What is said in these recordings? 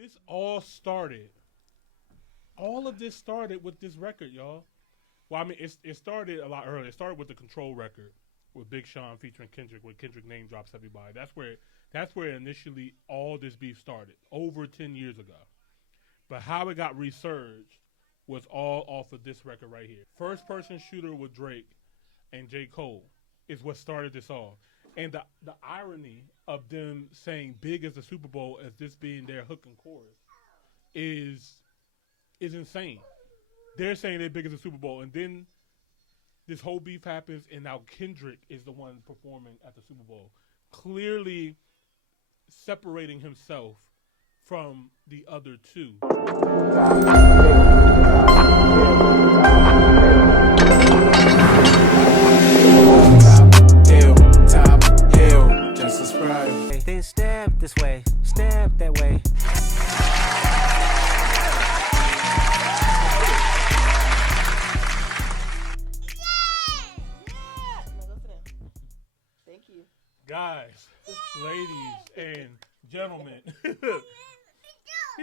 This all started. All of this started with this record, y'all. Well, I mean, it started a lot earlier. It started with the Control record with Big Sean featuring Kendrick, where Kendrick name drops everybody. That's where initially all this beef started over 10 years ago. But how it got resurged was all off of this record right here. First person shooter with Drake and J. Cole is what started this all. And the irony of them saying big as the Super Bowl as this being their hook and chorus is insane. They're saying they're big as the Super Bowl, and then this whole beef happens, and now Kendrick is the one performing at the Super Bowl, clearly separating himself from the other two. Then step this way, step that way. Thank you. Guys, ladies, and gentlemen. He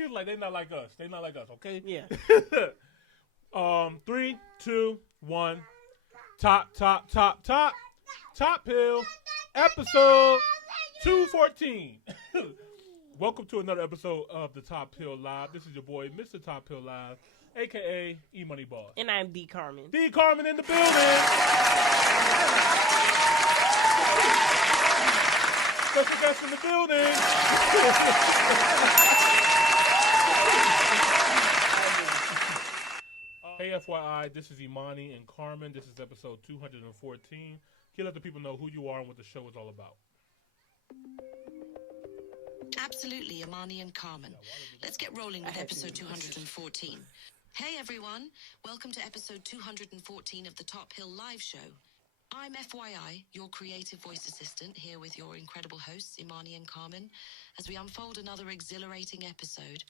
was like, they not like us. They not like us, okay? Yeah. 3, 2, 1. Top Hill, episode 214. Welcome to another episode of the Top Hill Live. This is your boy, Mr. Top Hill Live, a.k.a. Imani Boss. And I'm D. Carmen. D. Carmen in the building. Special guest in the building. Hey, FYI, this is Imani and Carmen. This is episode 214. Can you let the people know who you are and what the show is all about? Absolutely, Imani and Carmen. Let's get rolling with episode 214. Hey, everyone. Welcome to episode 214 of the Top Hill Live Show. I'm FYI, your creative voice assistant, here with your incredible hosts, Imani and Carmen, as we unfold another exhilarating episode.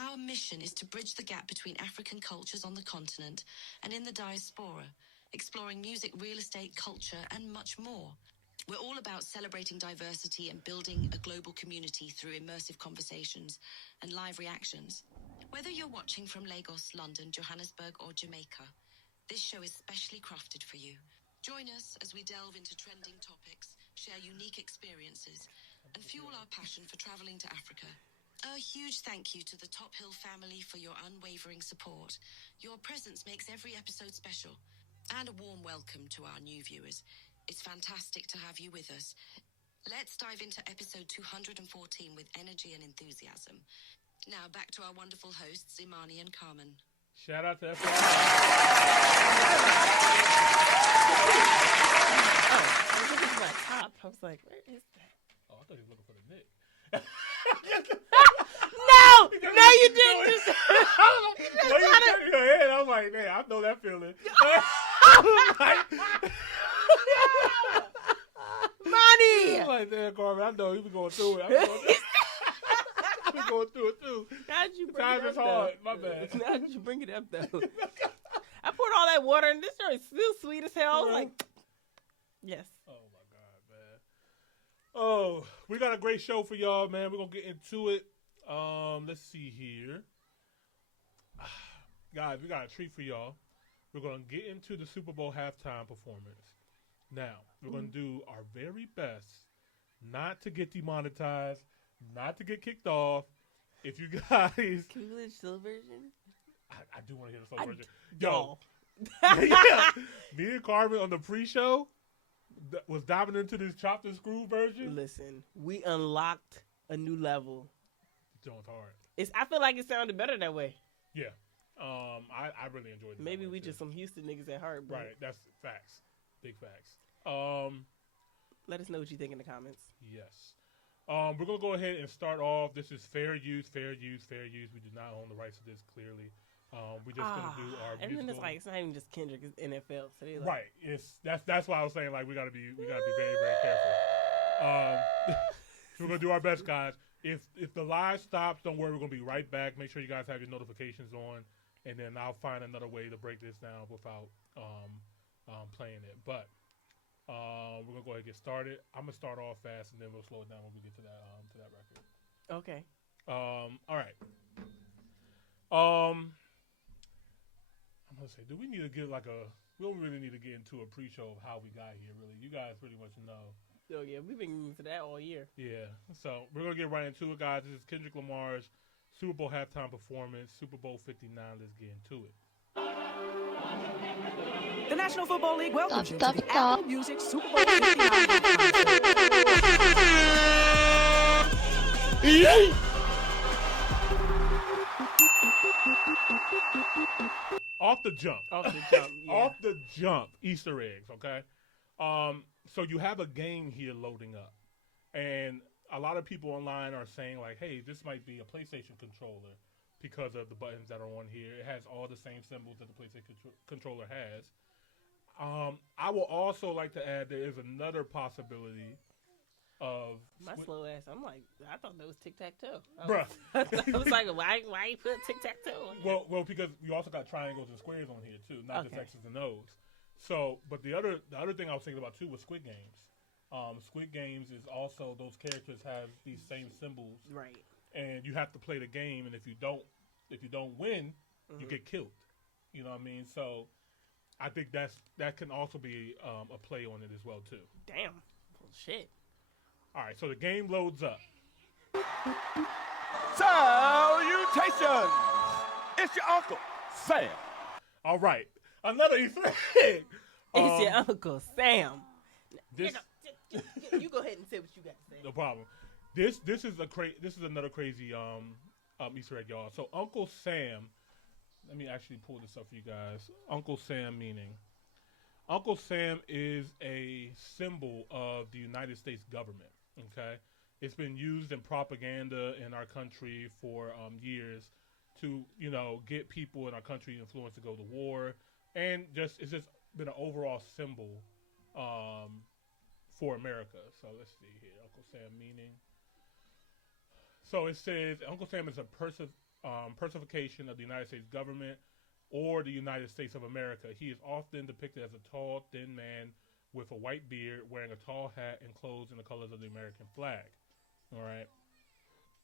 Our mission is to bridge the gap between African cultures on the continent and in the diaspora, exploring music, real estate, culture, and much more. We're all about celebrating diversity and building a global community through immersive conversations and live reactions. Whether you're watching from Lagos, London, Johannesburg, or Jamaica, this show is specially crafted for you. Join us as we delve into trending topics, share unique experiences, and fuel our passion for traveling to Africa. A huge thank you to the Top Hill family for your unwavering support. Your presence makes every episode special. And a warm welcome to our new viewers. It's fantastic to have you with us. Let's dive into episode 214 with energy and enthusiasm. Now back to our wonderful hosts, Imani and Carmen. Shout out to FYI. I was looking for my top. I was like, where is that? Oh, I thought you were looking for the Nick. No, you didn't. Just, I was like, man, I know that feeling. Money. I'm like, damn, Carmen, I know he was going through it. He was going through it too. How'd you bring Times it is up, hard. though? My bad. How'd you bring it up, though? I poured all that water, and this joint is still sweet as hell. I was like, yes. Oh, my God, man. Oh, we got a great show for y'all, man. We're going to get into it. Let's see here. Guys, we got a treat for y'all. We're going to get into the Super Bowl halftime performance. Now, we're going to do our very best not to get demonetized, not to get kicked off. If you guys... Can we do the slow version? I do want to hear the slow version. Yo. Yeah. Me and Carmen on the pre-show was diving into this chopped and screw version. Listen, we unlocked a new level. Jones hard. I feel like it sounded better that way. Yeah. I really enjoyed it. Maybe we just some Houston niggas at heart, bro. Right. That's facts. Big facts. Let us know what you think in the comments. Yes. We're gonna go ahead and start off. This is fair use. We do not own the rights to this. Clearly, we just gonna do our. And musical. then it's like it's not even just Kendrick, it's NFL. So they like, right. That's why I was saying like we gotta be very very careful. So we're gonna do our best, guys. If the live stops, don't worry. We're gonna be right back. Make sure you guys have your notifications on, and then I'll find another way to break this down without playing it. But we're gonna go ahead and get started. I'm gonna start off fast, and then we'll slow it down when we get to that record. Okay. All right. say, do we need to get we don't really need to get into a pre-show of how we got here, really. You guys pretty much know. Oh, yeah, we've been into that all year. Yeah, so we're going to get right into it, guys. This is Kendrick Lamar's Super Bowl halftime performance, Super Bowl 59. Let's get into it. The National Football League welcomes you to the Apple Music Super Bowl 59 halftime show. Off the jump. Yeah. Off the jump, Easter eggs, okay? So you have a game here loading up. And a lot of people online are saying, like, hey, this might be a PlayStation controller because of the buttons that are on here. It has all the same symbols that the PlayStation controller has. I will also like to add there is another possibility of... My slow ass, I'm like, I thought that was tic-tac-toe. Bruh. I was like, why you put tic-tac-toe on here? Well, because you also got triangles and squares on here, too, not just X's and O's. So, but the other thing I was thinking about, too, was Squid Games. Squid Games is also, those characters have these same symbols. Right. And you have to play the game, and if you don't win, you get killed. You know what I mean? So, I think that can also be a play on it as well, too. Damn. Well, shit. All right, so the game loads up. Salutations! It's your Uncle Sam. All right, another Easter egg. It's your Uncle Sam. This, You go ahead and say what you got to say. no problem. This is another crazy Easter egg, y'all. So Uncle Sam, let me actually pull this up for you guys. Uncle Sam meaning. Uncle Sam is a symbol of the United States government. Okay, it's been used in propaganda in our country for years to get people in our country influenced to go to war, and it's just been an overall symbol for America. So let's see here, Uncle Sam meaning. So it says Uncle Sam is a personification of the United States government or the United States of America. He is often depicted as a tall, thin man with a white beard, wearing a tall hat and clothes in the colors of the American flag. All right.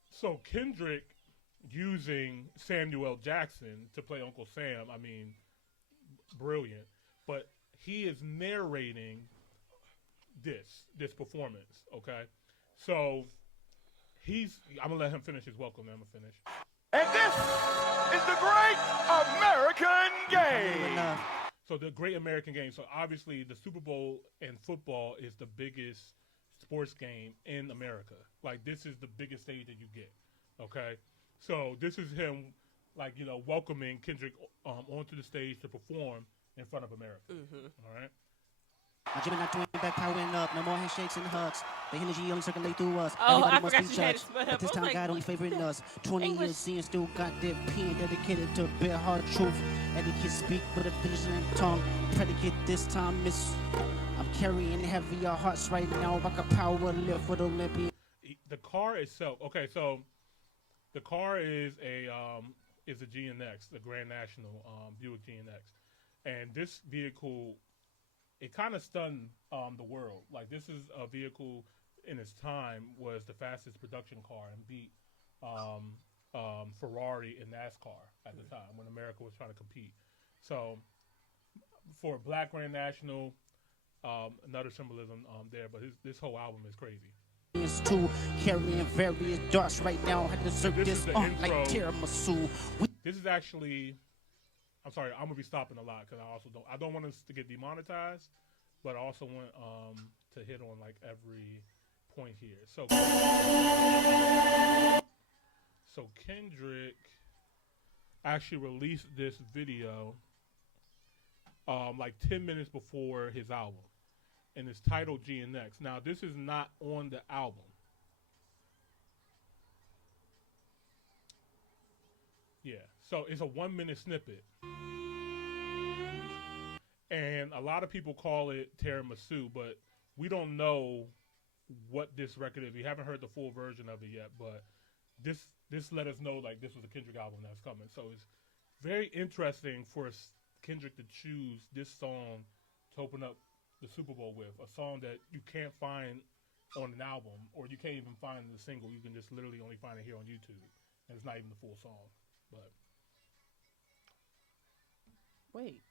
So Kendrick using Samuel L. Jackson to play Uncle Sam, I mean, brilliant. But he is narrating this performance, okay? So I'm going to let him finish his welcome, then I'm going to finish. And this is the Great American Game. So the Great American Game. So obviously the Super Bowl and football is the biggest sports game in America. Like, this is the biggest stage that you get, okay? So this is him, welcoming Kendrick onto the stage to perform in front of America. All right? My Gemini twin back powering up. No more handshakes and hugs. The energy only circulate through us. Oh, Everybody I must forgot be you had judged. to split But up. this I time, was God like, only favoring us. 20 English. years seeing still got their pen dedicated to bare hard truth. Etiquette speak with a vigilant tongue. Predicate this time, miss. I'm carrying heavier hearts right now. Like a power lift with Olympian. The car itself. Okay, so the car is a GNX, the Grand National Buick GNX, and this vehicle, it kind of stunned the world. Like, this is a vehicle in its time was the fastest production car and beat Ferrari in NASCAR at the time when America was trying to compete. So for Black Grand National, another symbolism there, but this whole album is crazy. Too, carrying various darts right now. I deserve This this is the like intro. tiramisu. This is actually, I'm sorry, I'm gonna be stopping a lot because I don't want us to get demonetized, but I also want to hit on like every point here. So Kendrick actually released this video like 10 minutes before his album, and it's titled GNX. Now this is not on the album. Yeah, so it's a 1-minute snippet. And a lot of people call it tiramisu, but we don't know what this record is. We haven't heard the full version of it yet, but this let us know like this was a Kendrick album that's coming. So it's very interesting for Kendrick to choose this song to open up the Super Bowl with, a song that you can't find on an album, or you can't even find the single. You can just literally only find it here on YouTube, and it's not even the full song. But Wait.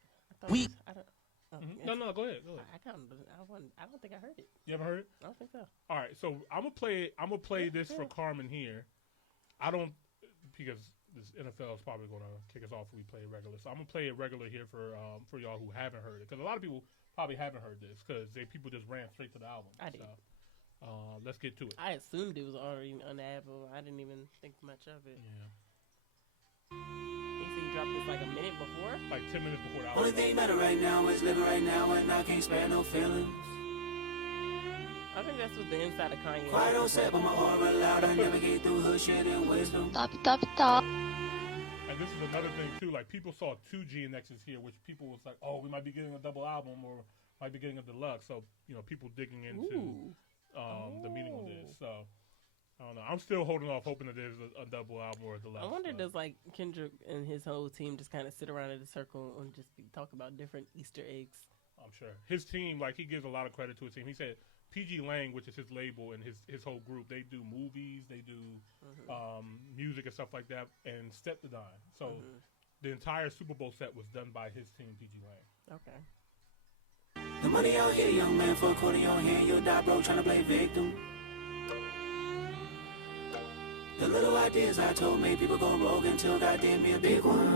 We- I don't. Oh, No, go ahead. I don't think I heard it. You ever heard it? I don't think so. All right, so I'm gonna play this for Carmen here. I don't, because this NFL is probably gonna kick us off if we play it regular. So I'm gonna play it regular here for y'all who haven't heard it, because a lot of people probably haven't heard this because people just ran straight to the album. I did. So, let's get to it. I assumed it was already on the album. I didn't even think much of it. Yeah. He said he dropped this like a minute before. Like 10 minutes before the album. Only thing matter right now is living right now, and I can't spare no feelings. I think that's what the inside of Kanye. Quiet on set, but my aura loud. I navigate through hood shit and wisdom. Top. And this is another thing too. Like people saw 2 GNXs here, which people was like, oh, we might be getting a double album or might be getting a deluxe. So people digging into the meaning of this. So I don't know. I'm still holding off, hoping that there's a double album or a deluxe. I wonder does like Kendrick and his whole team just kind of sit around in a circle and just talk about different Easter eggs. I'm sure his team, like he gives a lot of credit to his team. He said PG Lang, which is his label and his whole group, they do movies, they do music and stuff like that, and Step the Dime. So the entire Super Bowl set was done by his team, PG Lang. Okay. The money out here, young man, for a quarter in your hand, you'll die broke trying to play victim. The little ideas I told made people go rogue until God did me a big one.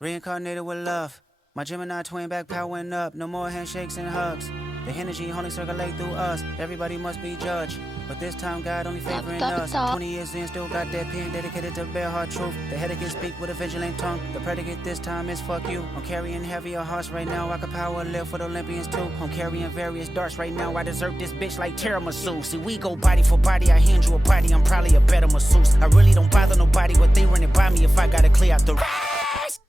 Reincarnated with love. My Gemini twin back powering up. No more handshakes and hugs. The energy only circulate through us. Everybody must be judged. But this time God only favoring us. 20 years in, still got that pen dedicated to bare hard truth. The headache can speak with a vigilant tongue. The predicate this time is fuck you. I'm carrying heavier hearts right now. I could power live for the Olympians too. I'm carrying various darts right now. I deserve this bitch like tiramisu. See, we go body for body. I hand you a body. I'm probably a better masseuse. I really don't bother nobody what they running by me if I gotta clear out the rest.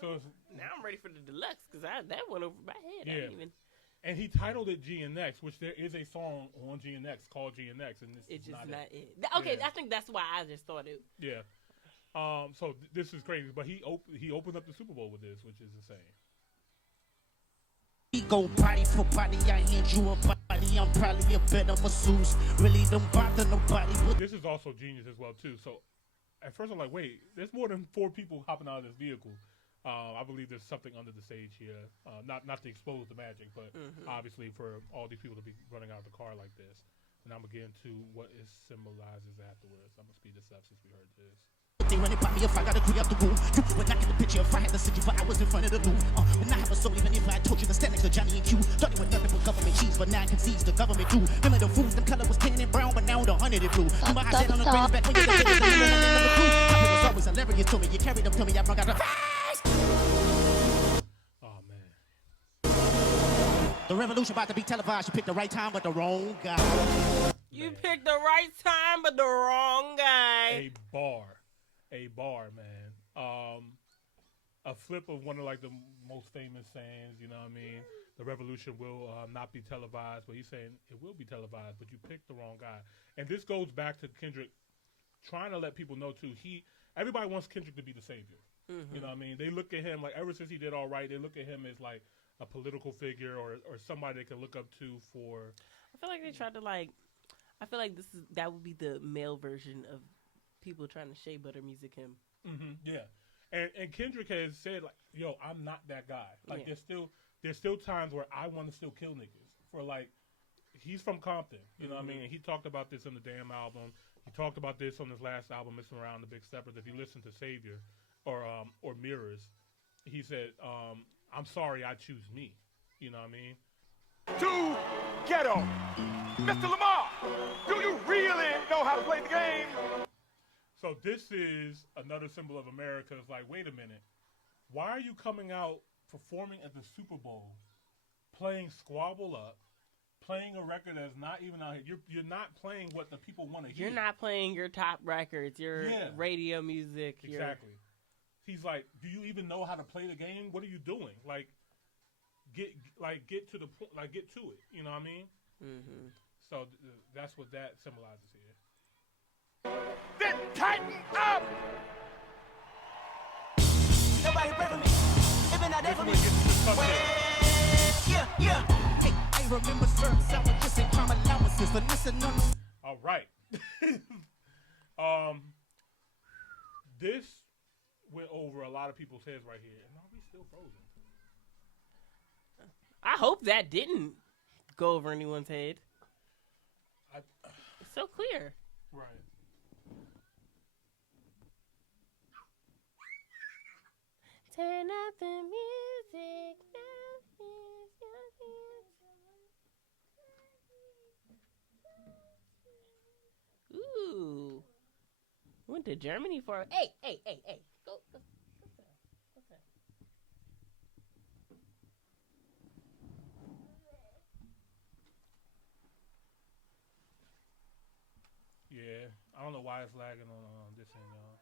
So Now I'm ready for the deluxe because that went over my head. Yeah. I didn't even. and he titled it GNX, which there is a song on GNX called GNX, and this It's is just not not it. it. Okay, Yeah. I think that's why I just thought it. Yeah. So this is crazy, but he opened up the Super Bowl with this, which is insane. We go body for body, I hand you a body, I'm probably a better masseuse. Really don't bother nobody with This is also genius as well too. So at first I'm like, wait, there's more than 4 people hopping out of this vehicle. I believe there's something under the stage here. Not to expose the magic, but obviously for all these people to be running out of the car like this. And I'm gonna get into what it symbolizes afterwards. I'm gonna speed this up since we heard this. they running by me if I gotta clear up the room. You would not get the picture if I had to sit you for hours in front of the loom. And I have a soul even if I told you to stand next to Johnny and Q. Thought it was nothing but government cheese, but now I can seize the government too. Remember the fools, them color was tan and brown, but now the 100 is blue. You my eyes head on the crazy back when you're the biggest thing in the crew. It was always hilarious to me. You carried them to me, I brought out the Oh man. The revolution about to be televised. You picked the right time, but the wrong guy. You picked the right time, but the wrong guy. A bar, man. A flip of one of like the most famous sayings, you know what I mean? The revolution will not be televised, but he's saying it will be televised, but you picked the wrong guy. And this goes back to Kendrick trying to let people know too. Everybody wants Kendrick to be the savior. You know what I mean? They look at him like ever since he did All Right, they look at him as like a political figure or somebody they can look up to for. I feel like they tried to like. I feel like that would be the male version of people trying to shea butter music him. Yeah, and Kendrick has said like, "Yo, I'm not that guy." Like, there's still times where I want to still kill niggas for like. He's from Compton, you know what I mean. And he talked about this in the damn album. He talked about this on his last album, Missing Around the Big Steppers. If you listen to Savior or Mirrors, he said, "I'm sorry, I choose me." You know what I mean? To ghetto. Mr. Lamar, do you really know how to play the game? So this is another symbol of America. It's like, wait a minute. Why are you coming out performing at the Super Bowl, playing Squabble Up, playing a record that's not even out here? You're not playing what the people want to hear. You're not playing your top records, your radio music. Exactly. He's like, do you even know how to play the game? What are you doing? Like, get to the point. Like, get to it. You know what I mean? So that's what that symbolizes here. Then tighten up! Nobody pray for me. Even not there for me. Gets to the tough Yeah. Hey, I remember certain savages and crime allowances. Just to listen, no. All right. This went over a lot of people's heads right here. And are we still frozen? I hope that didn't go over anyone's head. It's so clear. Right. Turn up the music. Ooh. Went to Germany for hey. Go. Yeah. I don't know why it's lagging on this end, y'all.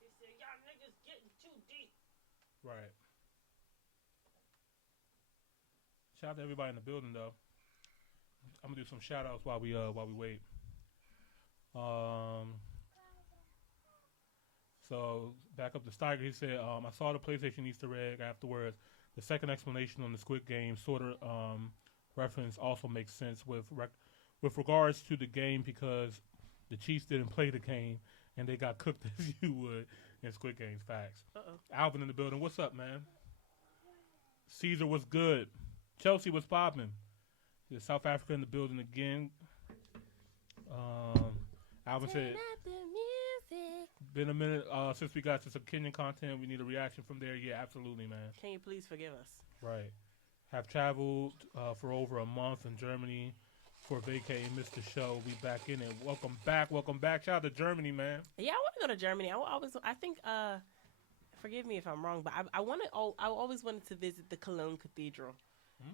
They said y'all niggas getting too deep. Right. Shout out to everybody in the building, though. I'm gonna do some shout outs while we wait. So back up to Steiger. He said, I saw the PlayStation Easter egg afterwards. The second explanation on the Squid Game sort of reference also makes sense with regards to the game because the Chiefs didn't play the game and they got cooked as you would in Squid Game's facts. Alvin in the building. What's up, man? Caesar was good. Chelsea was popping. South Africa in the building again. Alvin said, been a minute since we got to some Kenyan content. We need a reaction from there. Yeah, absolutely, man. Can you please forgive us? Right. Have traveled for over a month in Germany for vacay and missed the show. We back in it. Welcome back. Shout out to Germany, man. Yeah, I want to go to Germany. I think, forgive me if I'm wrong, but I always wanted to visit the Cologne Cathedral.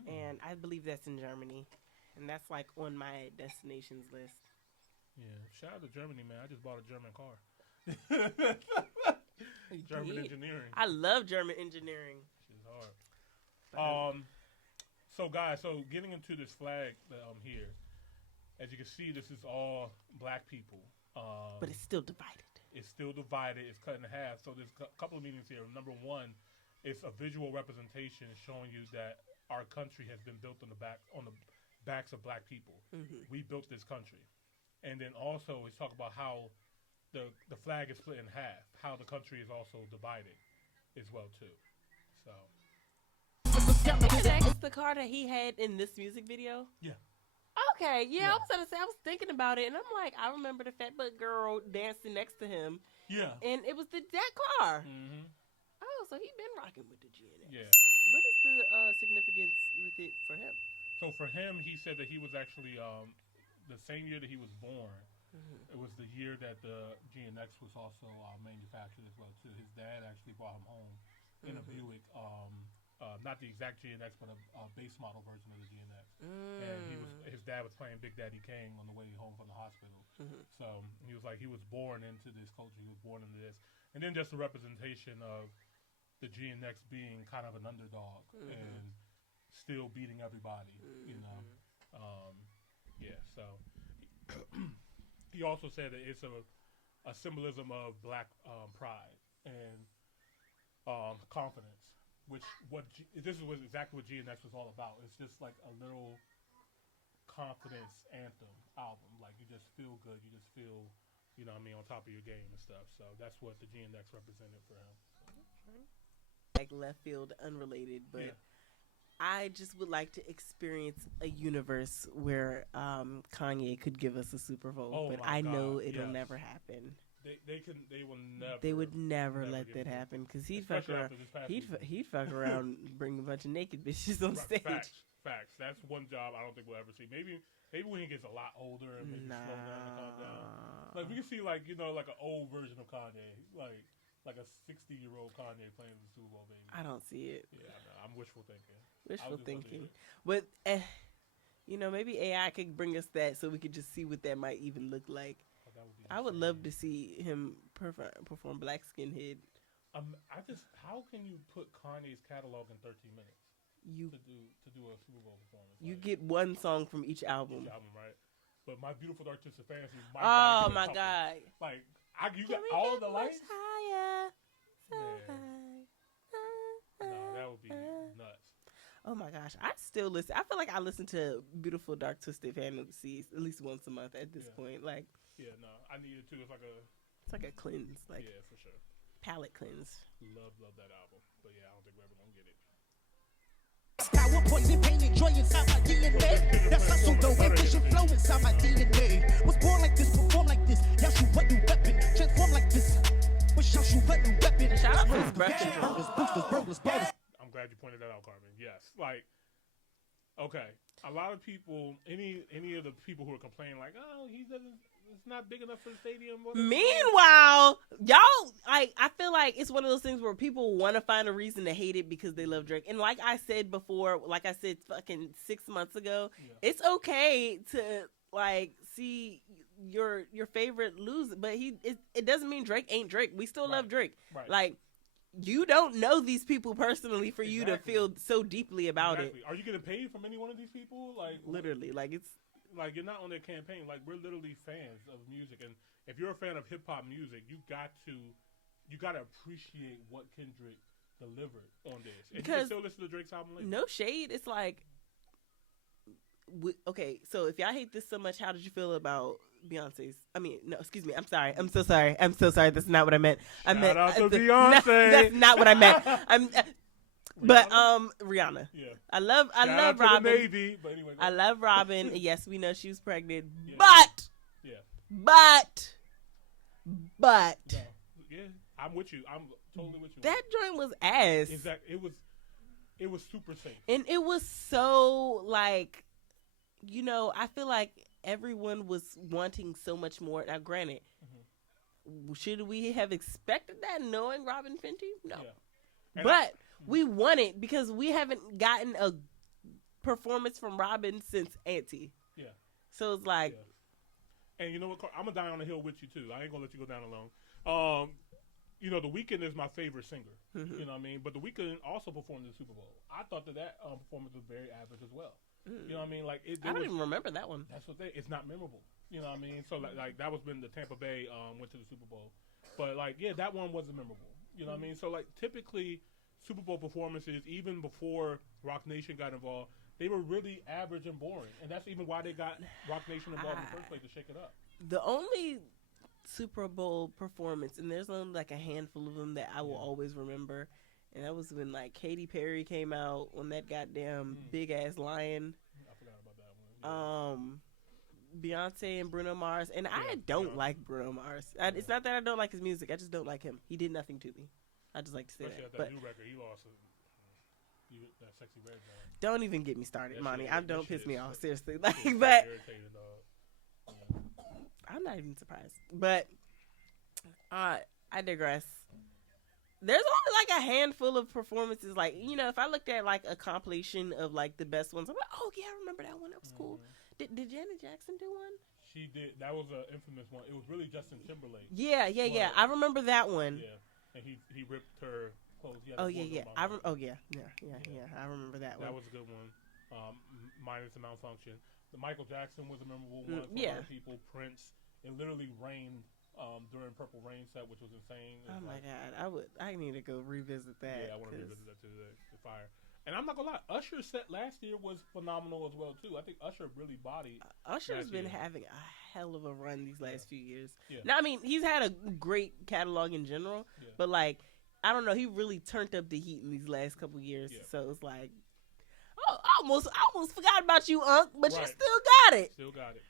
And I believe that's in Germany. And that's like on my destinations list. Yeah. Shout out to Germany, man. I just bought a German car. German engineering. I love German engineering. Shit's hard. So guys, getting into this flag here, as you can see, this is all black people. But it's still divided. It's still divided. It's cut in half. So there's a couple of meanings here. Number one, it's a visual representation showing you that our country has been built on the backs of black people. Mm-hmm. We built this country. And then also it's talk about how the flag is split in half, how the country is also divided as well too. So That's the car that he had in this music video? Yeah. Okay, yeah. I was gonna say, I was thinking about it and I'm like, I remember the fat butt girl dancing next to him. Yeah. And it was that car. Mm-hmm. Oh, so he been rocking with the GNX. Yeah. What is the significance with it for him? So for him, he said that he was actually the same year that he was born. Mm-hmm. It was the year that the GNX was also manufactured as well too. His dad actually brought him home in a Buick, not the exact GNX, but a base model version of the GNX. And his dad was playing Big Daddy Kane on the way home from the hospital. Mm-hmm. So he was like, he was born into this culture. He was born into this, and then just the representation of the GNX being kind of an underdog and still beating everybody, you know. Yeah, so he also said that it's a symbolism of black pride and confidence, which this is exactly what GNX was all about. It's just like a little confidence anthem album. Like you just feel good, you just feel, you know what I mean, on top of your game and stuff. So that's what the GNX represented for him. Like left field, unrelated, but yeah. I just would like to experience a universe where Kanye could give us a Super Bowl, but I know it'll never happen. They would never let that happen because he'd fuck around. He'd fuck around, bring a bunch of naked bitches on stage. Facts. That's one job I don't think we'll ever see. Maybe when he gets a lot older and maybe slow down and calm down. Like we can see like an old version of Kanye, like a 60-year-old Kanye playing the Super Bowl, baby. I don't see it. Yeah, no, I'm wishful thinking. But maybe AI could bring us that so we could just see what that might even look like. I would love to see him perform Black Skinhead. How can you put Kanye's catalog in 13 minutes? To do a Super Bowl performance. You get one song from each album. Right? But My Beautiful Dark Twisted Fantasy. Oh my God! Like you got all the lights. Higher, so high. No, that would be nuts. Oh my gosh, I still listen. I feel like I listen to Beautiful Dark Twisted Fantasies at least once a month at this point. Like, yeah, no, I need it too. It's like a cleanse, like yeah, for sure. Palette cleanse. Love that album, but yeah, I don't think we're ever gonna get it. Power, poison, pain, and joy inside my DNA. That's hustle, though, ambition, flow inside my DNA. Was born like this, perform like this. Y'all shoot what new weapon, transform like this. Wish y'all shoot what new weapon. Shout out to his breath control. I'm glad you pointed that out, Carmen. Yes, like, okay, a lot of people, any of the people who are complaining, like, oh, it's not big enough for the stadium. Meanwhile, y'all, I feel like it's one of those things where people want to find a reason to hate it because they love Drake. And like I said before, like I said fucking 6 months ago, it's okay to like see your favorite lose, but it doesn't mean Drake ain't Drake. We still love Drake. Right. Like, you don't know these people personally for you to feel so deeply about it. Are you getting paid from any one of these people? Like, literally, like it's like you're not on their campaign. Like, we're literally fans of music, and if you're a fan of hip hop music, you got to appreciate what Kendrick delivered on this. And you can still listen to Drake's album later. No shade. It's like, okay, so if y'all hate this so much, how did you feel about Beyonce's? I mean, no, excuse me. I'm sorry. I'm so sorry. That's not what I meant. Shout out to Beyonce. That's not what I meant. But Rihanna. Yeah. I love Robin. To the Navy, but anyway, I love Robin. Yes, we know she was pregnant. Yeah. But. No. Yeah, I'm with you. I'm totally with you. That joint was ass. Exactly. It was super safe. And it was so like, you know, I feel like everyone was wanting so much more. Now, granted, should we have expected that knowing Robin Fenty? No. Yeah. But we want it because we haven't gotten a performance from Robin since Auntie. Yeah. So it's like. Yeah. And you know what? I'm going to die on the hill with you, too. I ain't going to let you go down alone. You know, The Weeknd is my favorite singer. You know what I mean? But The Weeknd also performed in the Super Bowl. I thought that performance was very average as well. You know what I mean? Like I don't even remember that one. That's what it's not memorable. You know what I mean? So like that was when the Tampa Bay went to the Super Bowl. But like, yeah, that one wasn't memorable. You know what I mean? So like typically Super Bowl performances, even before Rock Nation got involved, they were really average and boring. And that's even why they got Rock Nation involved in the first place, to shake it up. The only Super Bowl performance, and there's only like a handful of them that I will always remember, and that was when like Katy Perry came out on that goddamn big ass lion. I forgot about that one. Beyonce and Bruno Mars, and I don't like Bruno Mars. It's not that I don't like his music, I just don't like him. He did nothing to me. I just like to say especially that. But new record, he lost that Sexy Red Zone. Don't even get me started, Monty. Don't piss me off, seriously. Like, but I'm not even surprised. But I digress. There's only like a handful of performances. Like, you know, if I looked at like a compilation of like the best ones, I'm like, oh yeah, I remember that one. That was cool. Did Janet Jackson do one? She did. That was an infamous one. It was really Justin Timberlake. Yeah. I remember that one. Yeah, and he ripped her clothes. I remember that one. That was a good one. Minus the malfunction. The Michael Jackson was a memorable one for a lot of people. Prince. It literally rained during Purple Rain set, which was insane. Oh my God, I need to go revisit that. Yeah, I want to revisit that too. The fire. And I'm not gonna lie, Usher's set last year was phenomenal as well too. I think Usher really bodied. Usher's been having a hell of a run these last few years. Yeah. Now, I mean, he's had a great catalog in general, but like, I don't know, he really turned up the heat in these last couple years. Yeah. So it's like, I almost forgot about you, Unc, but you still got it. Still got it.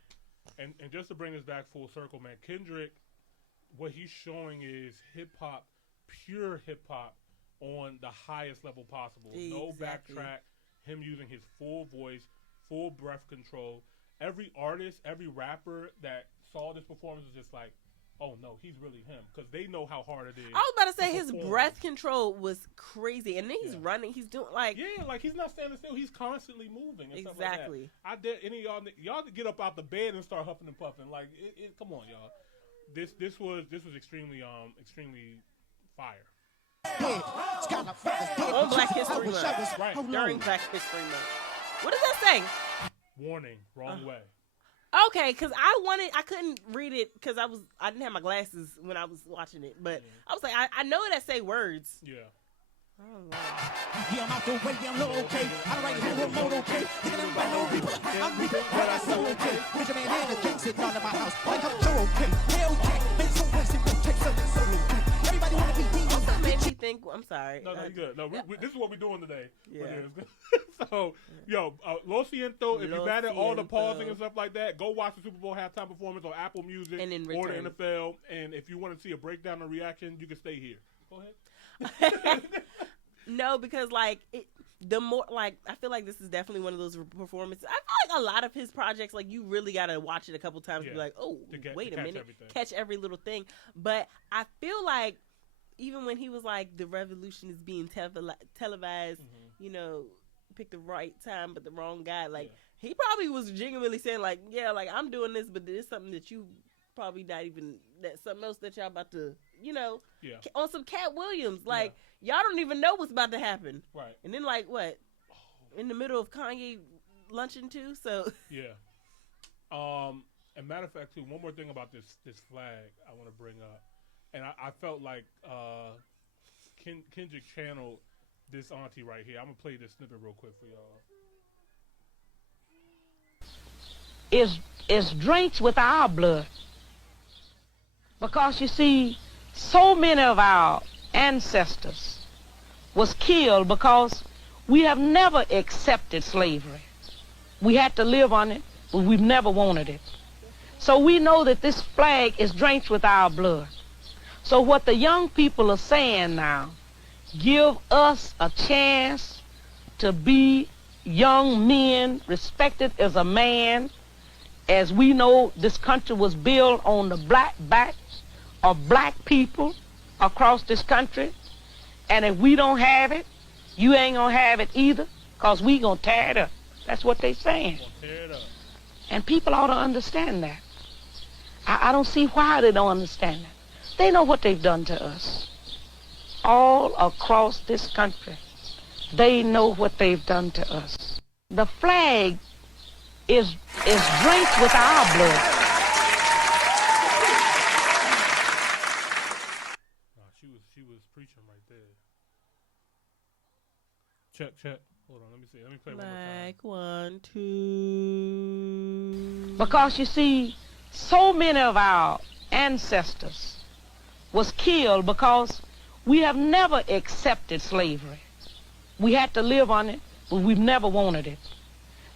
And just to bring this back full circle, man, Kendrick, what he's showing is hip hop, pure hip hop, on the highest level possible. Exactly. No backtrack. Him using his full voice, full breath control. Every artist, every rapper that saw this performance was just like, oh no, he's really him, because they know how hard it is. I was about to say his breath control was crazy, and then he's running. He's doing like like he's not standing still. He's constantly moving. And exactly. Stuff like that. I dare any of y'all to get up out the bed and start huffing and puffing. Like, come on, y'all. This was extremely fire. On Black History Month. Right. During Black History Month. What does that say? Warning, wrong way. Okay, because I couldn't read it because I didn't have my glasses when I was watching it, but I was like, I know that say words. Yeah. Yeah, I'm out the way, I'm low, okay. I don't write a remote, okay. Thinking I'm by no people. I'm reaping what I sow, okay. Benjamin and the gang sitting all in my house. Like I'm Joe, okay. Hell yeah, been so wasted, go take something so okay. Everybody wanna be D. Also made me think. I'm sorry. No, you good. No, this is what we're doing today. Yeah. So, Lo Siento, if you mad at all the pausing and stuff like that, go watch the Super Bowl halftime performance on Apple Music and or the NFL. And if you want to see a breakdown or reaction, you can stay here. Go ahead. No, because the more I feel like this is definitely one of those performances. I feel like a lot of his projects, you really gotta watch it a couple times to be like, oh, wait a minute, catch every little thing. But I feel like even when he was like, the revolution is being televised, pick the right time but the wrong guy. He probably was genuinely saying I'm doing this, but there's something that you probably not even, that's something else that y'all about to, on some Cat Williams. Y'all don't even know what's about to happen. Right. And then what? In the middle of Kanye luncheon too, so. Yeah. And matter of fact too, one more thing about this flag I want to bring up. And I felt like Kendrick channeled this auntie right here. I'm going to play this snippet real quick for y'all. Is drenched with our blood. Because you see, so many of our ancestors was killed because we have never accepted slavery. We had to live on it, but we've never wanted it. So we know that this flag is drenched with our blood. So what the young people are saying now, give us a chance to be young men, respected as a man, as we know this country was built on the black backs of black people across this country. And if we don't have it, you ain't gonna have it either, because we gonna tear it up. That's what they saying. Tear it up. And people ought to understand that. I don't see why they don't understand that. They know what they've done to us. All across this country, they know what they've done to us. The flag is drenched with our blood. She was preaching right there. Check. Hold on, let me see. Let me play one more time. 1, 2. Because you see, so many of our ancestors was killed because we have never accepted slavery. We had to live on it, but we've never wanted it.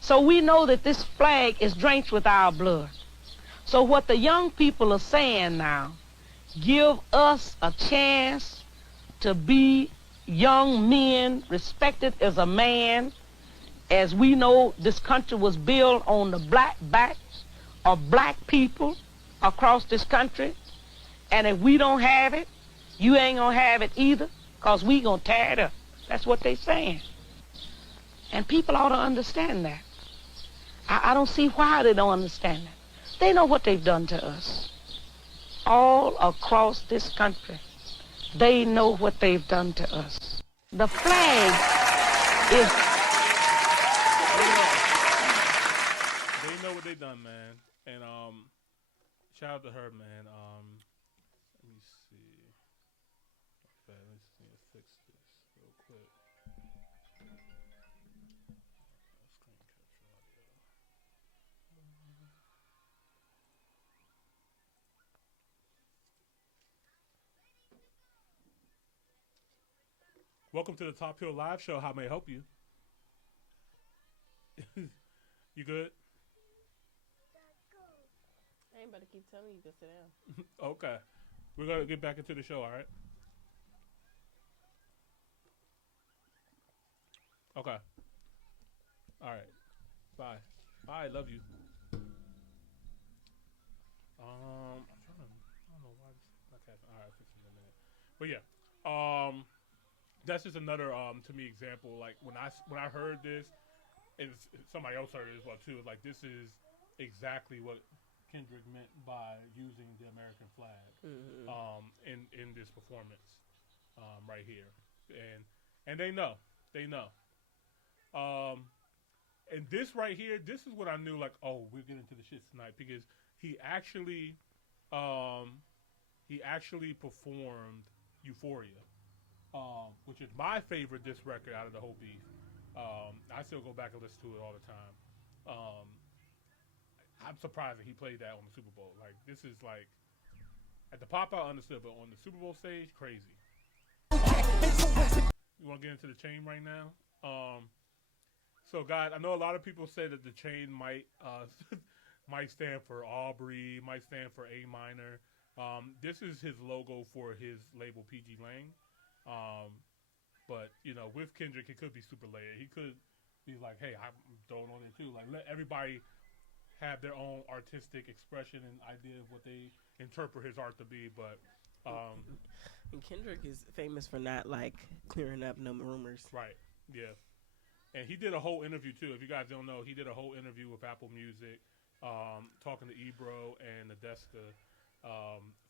So we know that this flag is drenched with our blood. So what the young people are saying now, give us a chance to be young men, respected as a man, as we know this country was built on the black backs of black people across this country. And if we don't have it, you ain't gonna have it either, because we gonna tear it up. That's what they saying. And people ought to understand that. I don't see why they don't understand that. They know what they've done to us. All across this country, they know what they've done to us. The flag is... They know what they done, man. And shout out to her, man. Let me see. Okay, let's see. Fix this real quick. Screen capture audio. Welcome to the Top Hill Live Show. How may I help you? You good? I ain't about to keep telling you to sit down. Okay. We're going to get back into the show, all right? Okay. All right. Bye. Bye. Love you. I'm trying to, I don't know why this is not happening. All right, 15 in a minute. But yeah. That's just another to me example. Like when I heard this, and somebody else heard it as well too. Like this is exactly what Kendrick meant by using the American flag in this performance right here, and they know. And this right here, this is what I knew. Like, oh, we're getting to the shit tonight because he actually performed Euphoria. which is my favorite disc record out of the whole beef. I still go back and listen to it all the time. I'm surprised that he played that on the Super Bowl. Like, this is like, at the pop I understood, but on the Super Bowl stage, crazy. You want to get into the chain right now? So, guys, I know a lot of people say that the chain might might stand for Aubrey, might stand for A minor. This is his logo for his label PG Lang. But, you know, with Kendrick, it could be super layered. He could be like, hey, I'm throwing on it too. Like, let everybody have their own artistic expression and idea of what they interpret his art to be. But and Kendrick is famous for not, like, clearing up no rumors. Right, yeah. And he did a whole interview, too. If you guys don't know, he did a whole interview with Apple Music, talking to Ebro and Nadeska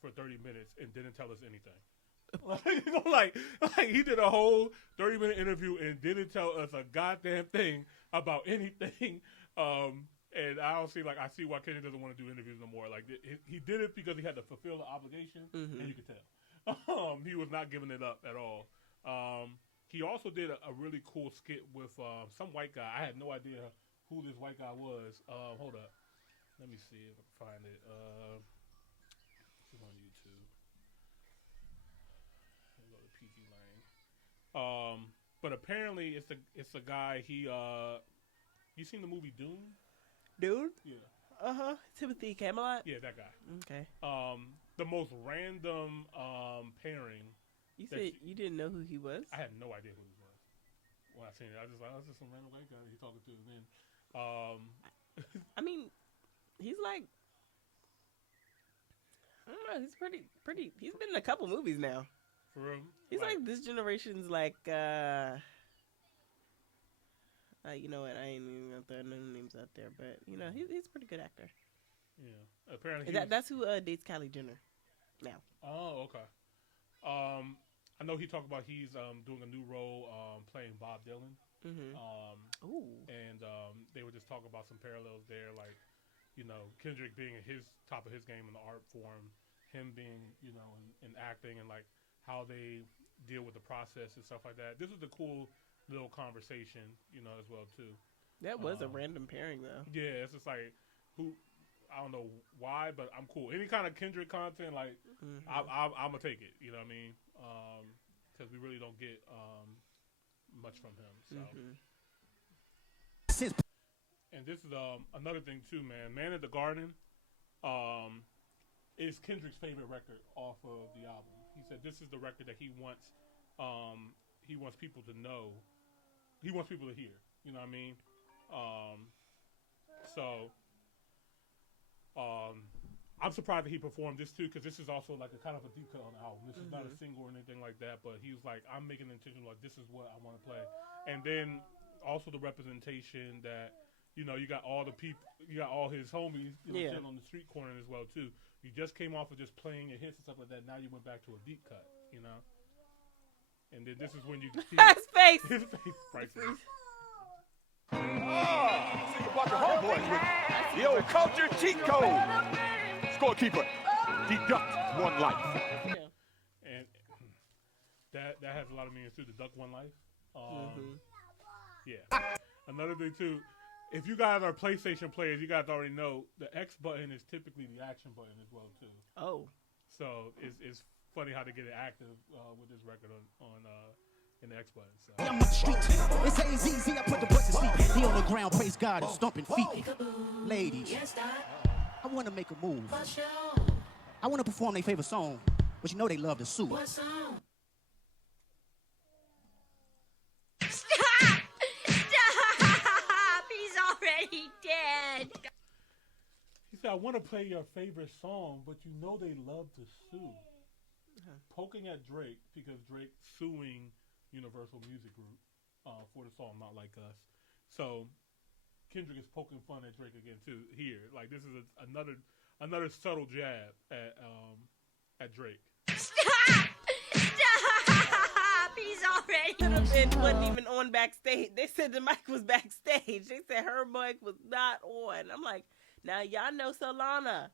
for 30 minutes and didn't tell us anything. You know, like he did a whole 30-minute interview and didn't tell us a goddamn thing about anything. And I see why Kendrick doesn't want to do interviews no more. Like, he did it because he had to fulfill the obligation, and you could tell. He was not giving it up at all. He also did a really cool skit with some white guy. I had no idea who this white guy was. Hold up. Let me see if I can find it. It's on YouTube. Let me go to PG Lang. But apparently it's a guy. You seen the movie Dune? Dude? Yeah. Timothy Camelot? Yeah, that guy. Okay. The most random pairing. You said you didn't know who he was? I had no idea who he was. When I seen it, I was just like, oh, that's just some random white guy he's talking to. And then, I mean, he's like, I don't know, he's pretty, he's been in a couple movies now. For real? He's like this generation's like, you know what, I ain't even gonna throw no names out there, but, you know, he's a pretty good actor. Yeah. Apparently that's who dates Kylie Jenner now. Oh, okay. I know he talked about he's doing a new role playing Bob Dylan. Mm-hmm. And they were just talking about some parallels there, like, you know, Kendrick being at his top of his game in the art form, him being, you know, in acting, and like how they deal with the process and stuff like that. This was a cool little conversation, you know, as well too. That was a random pairing though. Yeah, it's just like I don't know why, but I'm cool. Any kind of Kendrick content, like, I'm gonna take it. You know what I mean? Because we really don't get much from him. So, and this is another thing too, man. Man at the Garden is Kendrick's favorite record off of the album. He said this is the record that he wants people to know. He wants people to hear. You know what I mean? I'm surprised that he performed this too, because this is also like a kind of a deep cut on the album. This is not a single or anything like that, but he was like, I'm making an intention, like, this is what I want to play. And then also the representation that, you know, you got all the people, you got all his homies, you know, sitting on the street corner as well too. You just came off of just playing your hits and stuff like that. Now you went back to a deep cut, you know. And then this is when you see his face priceless. Think about the homeboys with the old culture cheat code. Scorekeeper, deduct one life. Yeah. And that has a lot of meanings too. Deduct one life. Yeah. Another thing too, if you guys are PlayStation players, you guys already know the X button is typically the action button as well too. Oh. So it's funny how they get it active with this record on in the X button. So. I'm on the street. It's AZZ. I put the boys to sleep. He on the ground, praise God, and stomping feet. Ladies, I want to make a move. I want to perform their favorite song, but you know they love the suit. What song? Stop! Stop! He's already dead. He said, I want to play your favorite song, but you know they love to sue. Poking at Drake because Drake suing Universal Music Group for the song Not Like Us. So Kendrick is poking fun at Drake again too here. Like, this is another subtle jab at Drake. Stop! Stop! He's already It wasn't even on backstage. They said the mic was backstage. They said her mic was not on. I'm like, now y'all know Solana.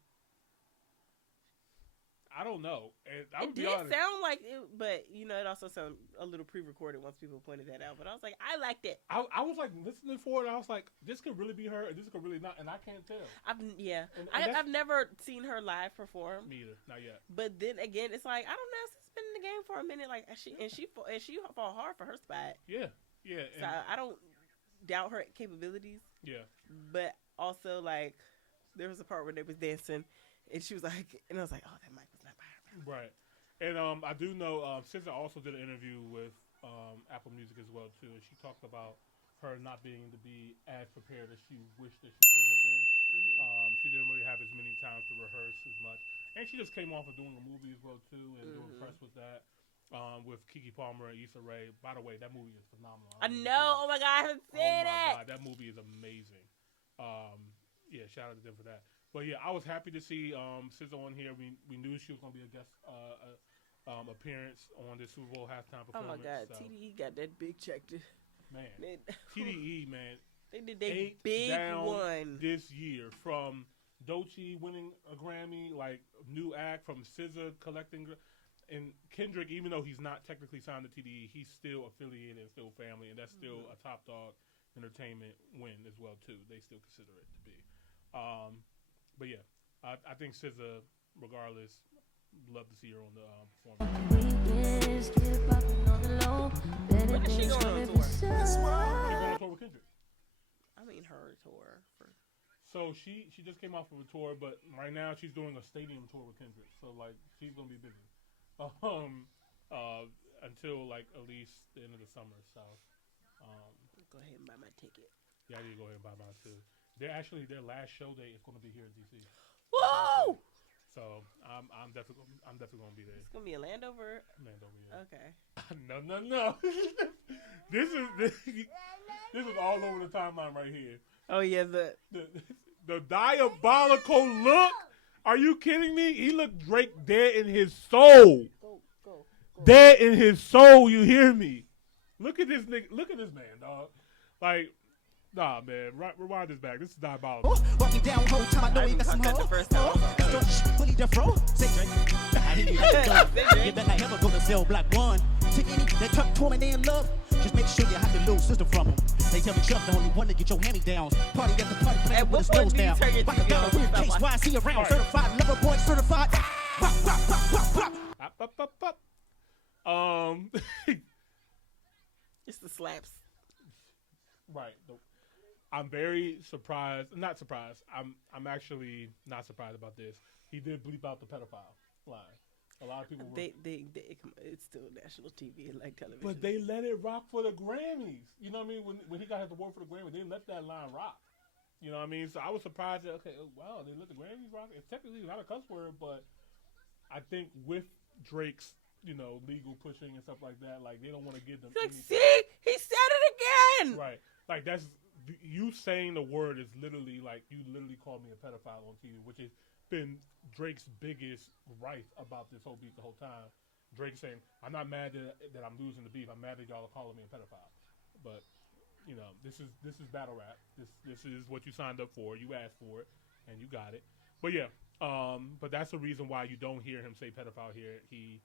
I don't know. And I It would be did honest. sound like it, but it also sounded a little pre-recorded once people pointed that out. But I was like, I liked it. I was like listening for it. And I was like, this could really be her, and this could really not, and I can't tell. I've never seen her live perform. Me either, not yet. But then again, it's like I don't know. She's been in the game for a minute. Like she fought hard for her spot. Yeah. So I don't doubt her capabilities. Yeah. But also like there was a part where they was dancing, and she was like, and I was like, oh, that mic was not by her. Right. And I do know SZA also did an interview with Apple Music as well too, and she talked about her not being to be as prepared as she wished that she could have been. Mm-hmm. She didn't really have as many times to rehearse as much, and she just came off of doing a movie as well too, and doing press with that. With Keke Palmer and Issa Rae. By the way, that movie is phenomenal. I know. Oh my God, I haven't seen it. God, that movie is amazing. Yeah, shout out to them for that. But yeah, I was happy to see SZA on here. We knew she was gonna be a guest appearance on the Super Bowl halftime performance. Oh my God, so. TDE got that big check. Man, TDE, man. They did their big one this year, from Doechii winning a Grammy, like new act, from SZA collecting. And Kendrick, even though he's not technically signed to TDE, he's still affiliated and still family, and that's still a Top Dog Entertainment win as well too. They still consider it to be. But yeah, I think SZA, regardless, love to see her on the performance. When is she going on tour? She's going on tour with Kendrick. I mean her tour. So she just came off of a tour, but right now she's doing a stadium tour with Kendrick. So like she's gonna be busy. Until like at least the end of the summer. So, go ahead and buy my ticket. Yeah, I need to go ahead and buy mine too. Their last show date is going to be here in DC. Whoa! So I'm definitely going to be there. It's going to be a Landover. Yeah. Okay. No. This is all over the timeline right here. Oh yeah, the diabolical look. Are you kidding me? He looked Drake dead in his soul. Go. Dead in his soul, you hear me? Look at this nigga. Look at this man, dog. Like, nah, man. Rewind this back. This is diabolical. Walking down whole time, I know you got some the first time. Bully the fro. Say Drake. I hear you like a You better not ever go to Cell Block 1. To any that tuck torment in love, just make sure you have the little sister from them. They tell me Chuck the only one to get your hand-me-downs. Party at the party, playing with his nose down. Like I got a weird case, why I see around. Certified lover boy, certified. It's the slaps. Right. I'm very surprised. Not surprised. I'm actually not surprised about this. He did bleep out the pedophile line. A lot of people. It's still national TV and like television. But they let it rock for the Grammys. You know what I mean? When he got his award for the Grammys, they let that line rock. You know what I mean? So I was surprised that they let the Grammys rock. It's technically not a cuss word, but I think with Drake's legal pushing and stuff like that, like they don't want to give them. Like, see, he said it again. Right. Like that's you saying the word is literally like you literally called me a pedophile on TV, which has been Drake's biggest gripe about this whole beef the whole time. Drake saying, "I'm not mad that I'm losing the beef. I'm mad that y'all are calling me a pedophile." But this is battle rap. This is what you signed up for. You asked for it, and you got it. But yeah, but that's the reason why you don't hear him say pedophile here. He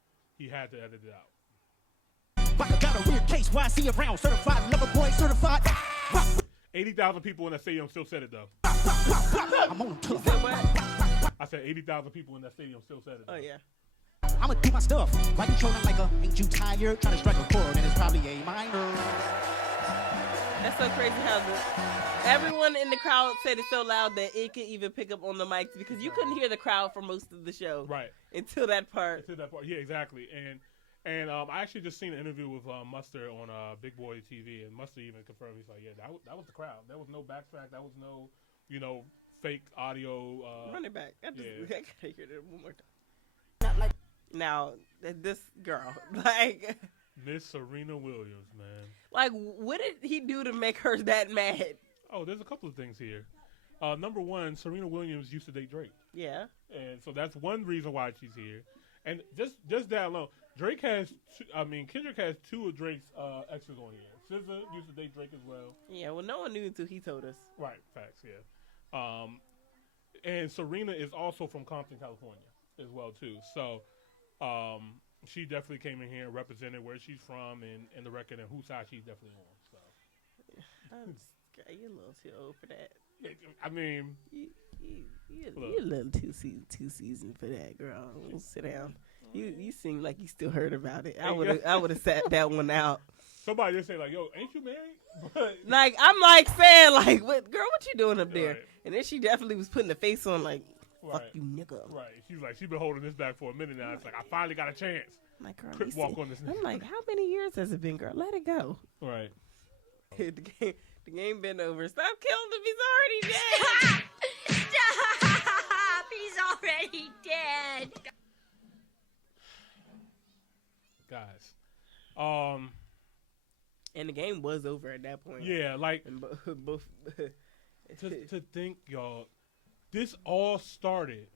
had to edit it out. But I got a weird case. Why I see around. Certified lover boy, certified. 80,000 people in that stadium still said it though. I'm on I said 80,000 people in that stadium still said it though. Oh yeah. I'ma do my stuff. Why you trolling like ain't you tired? Trying to strike a chord and it's probably a minor. That's so crazy how everyone in the crowd said it so loud that it could even pick up on the mics because you couldn't hear the crowd for most of the show. Right. Until that part. Yeah, exactly. And I actually just seen an interview with Mustard on Big Boy TV, and Mustard even confirmed, he's like, yeah, that was the crowd. There was no backtrack. That was no, fake audio. Run it back. I gotta hear that one more time. Not like now, this girl, like Miss Serena Williams, man. Like, what did he do to make her that mad? Oh, there's a couple of things here. Number one, Serena Williams used to date Drake. Yeah. And so that's one reason why she's here. And just that alone, Kendrick has two of Drake's exes on here. SZA used to date Drake as well. Yeah, well, no one knew until he told us. Right, facts, yeah. And Serena is also from Compton, California. as well too. So she definitely came in here and represented where she's from and the record and whose side she's definitely on. So you're a little too old for that. I mean, you're a little too seasoned for that, girl. Sit down. You seem like you still heard about it. I would have sat that one out. Somebody just say like, "Yo, ain't you married?" But like I'm like saying like, "What, girl? What you doing up there?" Right. And then she definitely was putting the face on like, "Fuck right. you, nigga." Right. She's like, she's been holding this back for a minute now. It's like I finally got a chance. I'm like, girl, Walk on this. I'm like, how many years has it been, girl? Let it go. Right. The game been over. Stop killing him. He's already dead. Stop! He's already dead. Guys. And the game was over at that point. Yeah, like and both. to think, y'all, this all started.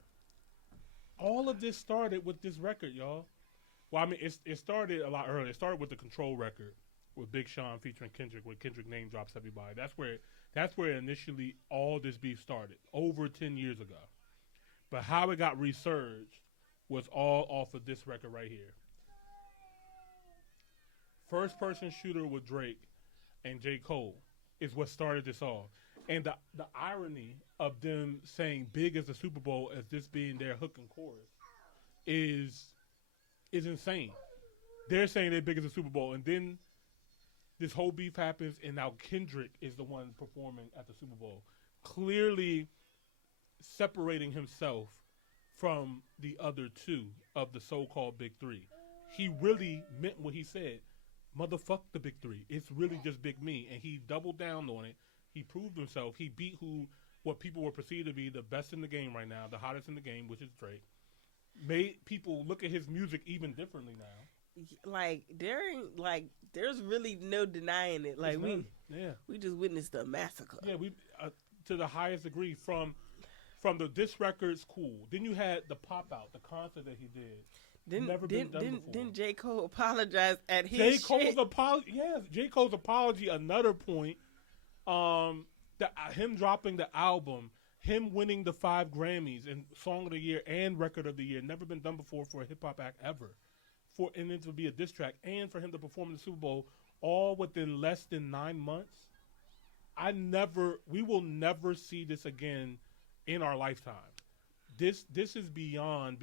All of this started with this record, y'all. Well, I mean, it started a lot earlier. It started with the Control record with Big Sean featuring Kendrick, where Kendrick name drops everybody. That's where initially all this beef started over 10 years ago. But how it got resurged was all off of this record right here. First person shooter with Drake and J. Cole is what started this all. And the irony of them saying big as the Super Bowl as this being their hook and chorus is insane. They're saying they're big as the Super Bowl, and then this whole beef happens, and now Kendrick is the one performing at the Super Bowl, clearly separating himself from the other two of the so-called big three. He really meant what he said. Motherfuck the big three. It's really just Big Me. And he doubled down on it. He proved himself. He beat what people were perceived to be the best in the game right now, the hottest in the game, which is Drake. Made people look at his music even differently now. There's really no denying it. Like we just witnessed a massacre. Yeah, we to the highest degree from the Diss Records, cool. Then you had the pop out, the concert that he did. Didn't J. Cole apologize at his J. Cole's apology? Yes, J. Cole's apology. Another point. Him dropping the album, him winning the 5 Grammys and Song of the Year and Record of the Year, never been done before for a hip hop act ever. And it to be a diss track, and for him to perform in the Super Bowl, all within less than 9 months. We will never see this again in our lifetime. This is beyond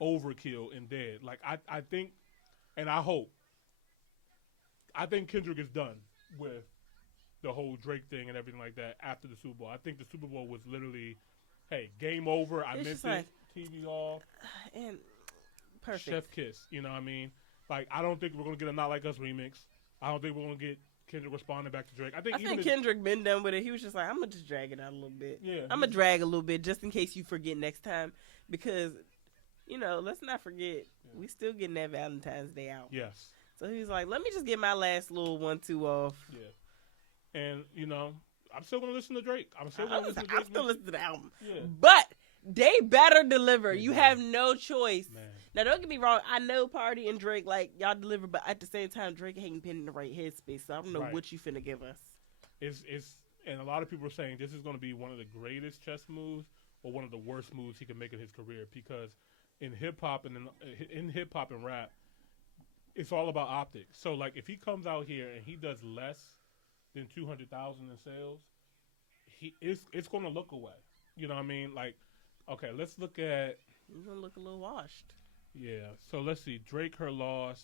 overkill and dead. Like I think, and I hope. I think Kendrick is done with the whole Drake thing and everything like that after the Super Bowl. I think the Super Bowl was literally, hey, game over. I missed it. TV off. And perfect. Chef kiss. You know what I mean? Like, I don't think we're going to get a Not Like Us remix. I don't think we're going to get Kendrick responding back to Drake. I think Kendrick been done with it. He was just like, I'm going to just drag it out a little bit. Yeah. I'm going to drag a little bit just in case you forget next time. Because, let's not forget, we still getting that Valentine's Day out. Yes. So he was like, let me just get my last little 1-2 off. Yeah. And, I'm still going to listen to Drake. I'm still listening to the album. Yeah. But they better deliver. You have no choice. Man. Now, don't get me wrong. I know Party and Drake, y'all deliver, but at the same time, Drake ain't been in the right headspace. So I don't know what you finna give us. And a lot of people are saying this is going to be one of the greatest chess moves or one of the worst moves he can make in his career, because in hip-hop and rap, it's all about optics. So, if he comes out here and he does less than 200,000 in sales, it's going to look away. You know what I mean? Okay, let's look at... He's going to look a little washed. Yeah. So, let's see. Drake, Her Loss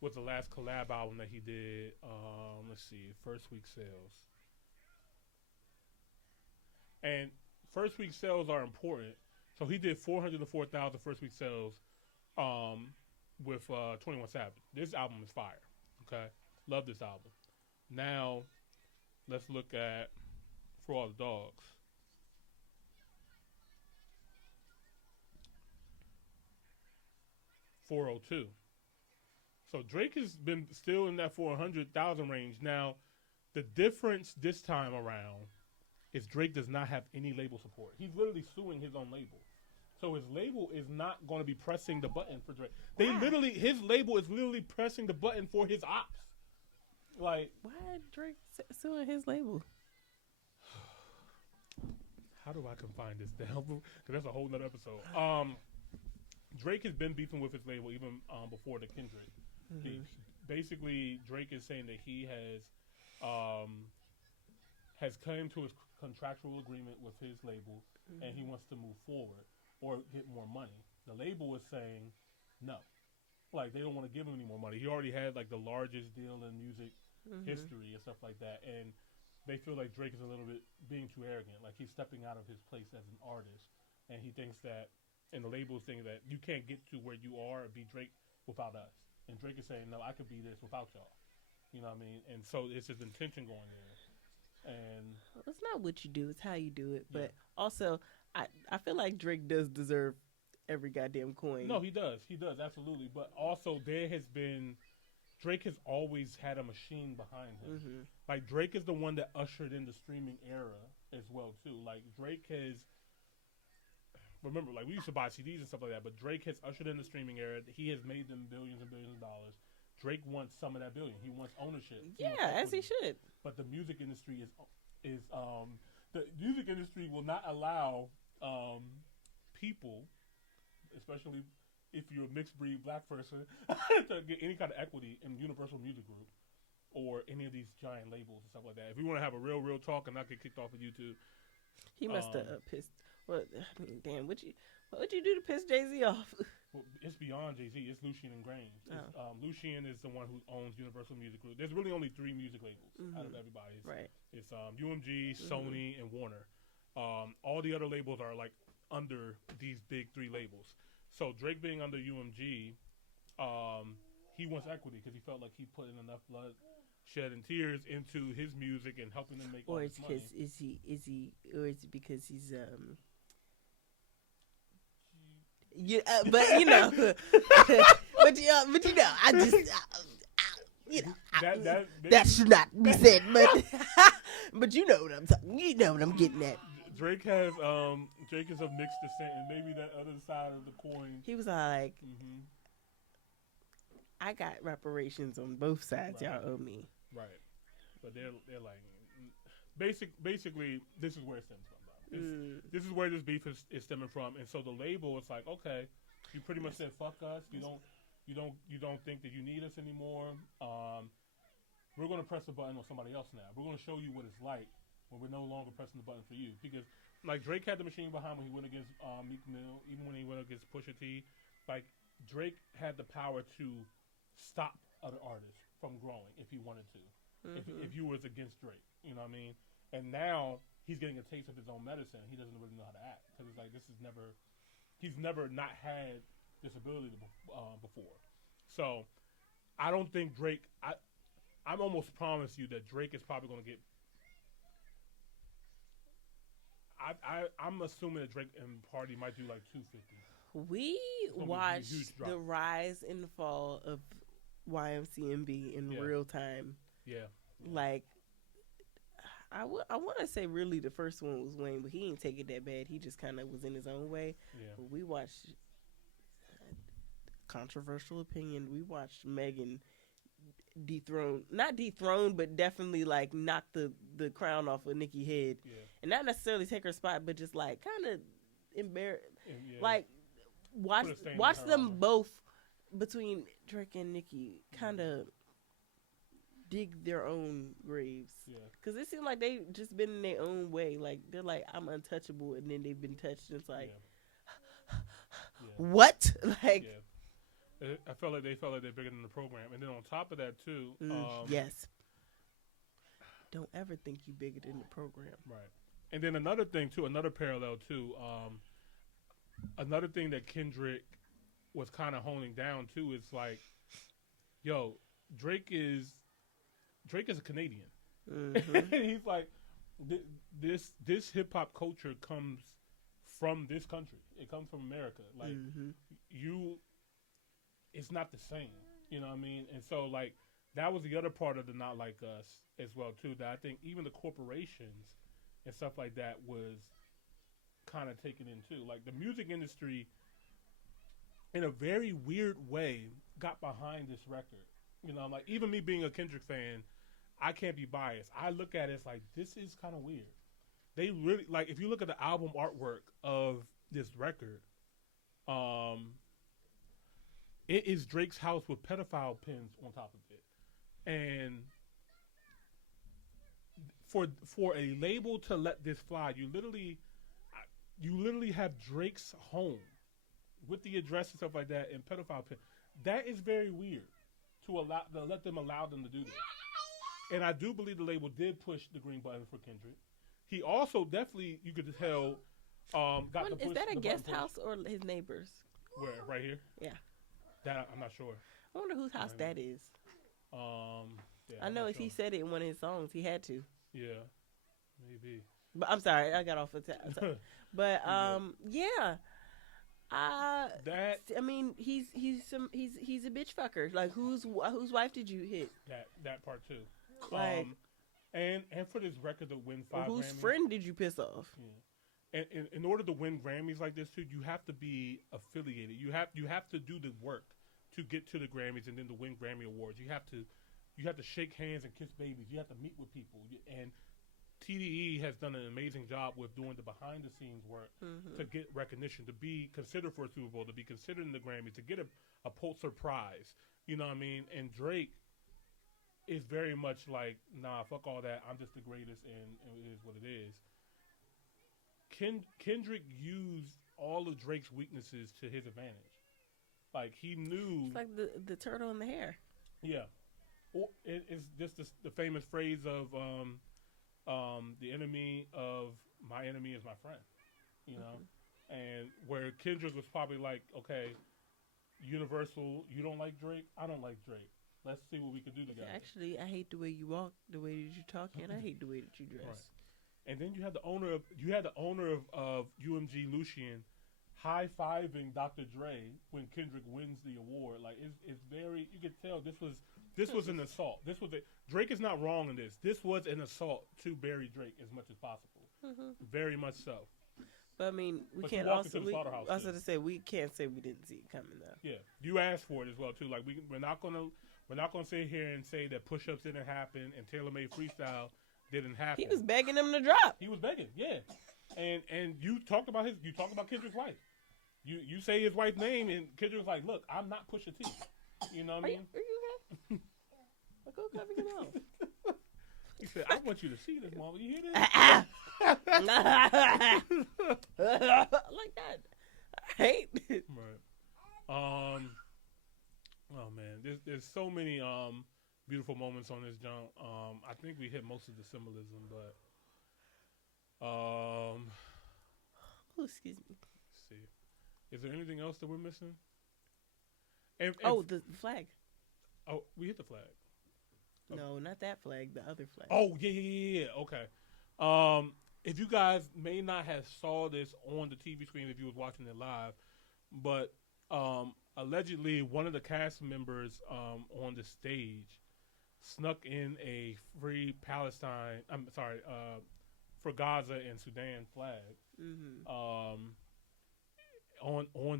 was the last collab album that he did. Let's see. First week sales. And first week sales are important. So, he did 404,000 first week sales with 21 Savage. This album is fire. Okay? Love this album. Now, let's look at For All the Dogs. $402. So Drake has been still in that 400,000 range. Now, the difference this time around is Drake does not have any label support. He's literally suing his own label. So his label is not going to be pressing the button for Drake. His label is literally pressing the button for his ops. Why Drake suing his label? how do I confine this down? Because that's a whole nother episode. Drake has been beefing with his label even before the Kendrick. Basically, Drake is saying that he has come to his contractual agreement with his label, and he wants to move forward or get more money. The label is saying no. Like, they don't want to give him any more money. He already had, like, the largest deal in music history and stuff like that. And they feel like Drake is a little bit being too arrogant. Like, he's stepping out of his place as an artist. And he thinks that, and the label is thinking that you can't get to where you are and be Drake without us. And Drake is saying, no, I could be this without y'all. You know what I mean? And so it's his intention going there. And it's not what you do, it's how you do it. But also, I feel like Drake does deserve every goddamn coin. No, he does, absolutely. But also, Drake has always had a machine behind him. Like, Drake is the one that ushered in the streaming era as well too. Like, Drake has, remember, like, we used to buy CDs and stuff like that, but Drake has ushered in the streaming era. He has made them billions and billions of dollars. Drake wants some of that billion. He wants ownership. As he should. But the music industry is the music industry will not allow people, especially if you're a mixed breed black person, to get any kind of equity in Universal Music Group or any of these giant labels and stuff like that. If we want to have a real talk and not get kicked off of YouTube, he must have pissed. Well, I mean, damn, what would you do to piss Jay-Z off? Well, it's beyond Jay-Z. It's Lucien and Grains. Lucien is the one who owns Universal Music Group. There's really only 3 music labels out of everybody. It's UMG, Sony, and Warner. All the other labels are like under these big 3 labels. So Drake being under UMG, he wants equity because he felt like he put in enough blood, shed, and tears into his music and helping them make all this money. Or is it because he's yeah, but you know, but you know, I just you know, that should not be said, but you know what I'm talking. You know what I'm getting at. Drake is of mixed descent, and maybe that other side of the coin. He was like, I got reparations on both sides. Y'all owe me. Right, but they're like, basically, this is where it stems from. This is where this beef is stemming from, and so the label is like, okay, you pretty much said fuck us. You don't think that you need us anymore. We're gonna press the button on somebody else now. We're gonna show you what it's like when we're no longer pressing the button for you. Because like Drake had the machine behind when he went against Meek Mill, even when he went against Pusha T. Like, Drake had the power to stop other artists from growing if he wanted to. If you was against Drake, you know what I mean. And now he's getting a taste of his own medicine. He doesn't really know how to act because it's like he's never not had this ability before. So I don't think Drake. I'm almost promise you that Drake is probably going to get. I'm assuming that Drake and Party might do like 250. We watched the rise and fall of YMCMB in real time. Yeah. Like, I want to say really the first one was Wayne, but he didn't take it that bad. He just kind of was in his own way. Yeah. But we watched, controversial opinion, we watched Megan not dethrone, but definitely like knock the crown off of Nicki's head. Yeah. And not necessarily take her spot, but just like kind of embarrass. Yeah. Like, watch them both between Drake and Nicki kind of dig their own graves. Yeah. Because it seemed like they just been in their own way. Like, they're like, I'm untouchable, and then they've been touched, and it's like, what? Like, I felt like they're bigger than the program. And then on top of that, too. Yes. Don't ever think you bigger than the program. Right. And then another thing, too, another parallel, too. Another thing that Kendrick was kind of honing down, too, is like, yo, Drake is a Canadian. He's like, this hip hop culture comes from this country. It comes from America. Like, it's not the same. You know what I mean? And so, like, that was the other part of the Not Like Us as well, too, that I think even the corporations and stuff like that was kind of taken in, too. Like, the music industry, in a very weird way, got behind this record. You know, like, even me being a Kendrick fan, I can't be biased. I look at it as like, this is kind of weird. they really like. If you look at the album artwork of this record, it is Drake's house with pedophile pins on top of it, and for a label to let this fly, you literally have Drake's home with the address and stuff like that and pedophile pin. That is very weird to let them allow them to do this. And I do believe the label did push the green button for Kendrick. He also definitely, you could tell, got the push. Is that a guest house or his neighbors? Where? Right here? Yeah. That I'm not sure. I wonder whose house that is. Yeah, I know if he said it in one of his songs, he had to. Yeah, maybe. But I'm sorry, I got off of that. But yeah. I mean, he's a bitch fucker. Like, whose wife did you hit? That part too. Like, and for this record to win 5 whose Grammys, friend did you piss off? Yeah. And in order to win Grammys like this too, you have to be affiliated. You have to do the work to get to the Grammys and then to win Grammy awards. You have to shake hands and kiss babies. You have to meet with people. And TDE has done an amazing job with doing the behind the scenes work to get recognition, to be considered for a Super Bowl, to be considered in the Grammys, to get a Pulitzer Prize. You know what I mean? And Drake is very much like, nah, fuck all that. I'm just the greatest, and it is what it is. Kendrick used all of Drake's weaknesses to his advantage. Like, he knew. It's like the turtle in the hair. Yeah. It's just the famous phrase of the enemy of my enemy is my friend. You know? And where Kendrick was probably like, okay, Universal, you don't like Drake? I don't like Drake. Let's see what we can do together. Actually, I hate the way you walk, the way that you talk, and I hate the way that you dress. Right. And then you had the owner of UMG, Lucian, high-fiving Dr. Dre when Kendrick wins the award. Like, it's very, you could tell this was an assault. Drake is not wrong in this. This was an assault to bury Drake as much as possible. Very much so. But I mean, we can't also say we can't say we didn't see it coming though. Yeah, you asked for it as well too. Like, we're not gonna sit here and say that push-ups didn't happen and tailor-made freestyle didn't happen. He was begging him to drop. He was begging, yeah. And you talked about Kendrick's wife. You say his wife's name, and Kendrick's like, look, I'm not Pusha T. You know what I mean? Are you okay? Go cover your mouth. He said, I want you to see this, mama. You hear this? Like that. I hate it. Right. Oh man, there's so many beautiful moments on this jump. I think we hit most of the symbolism, but oh, excuse me. Let's see. Is there anything else that we're missing? The flag. Oh, we hit the flag. No, not that flag. The other flag. Oh yeah. Okay. If you guys may not have saw this on the TV screen if you was watching it live, but allegedly one of the cast members on the stage snuck in a free Palestine. I'm sorry, for Gaza and Sudan flag. On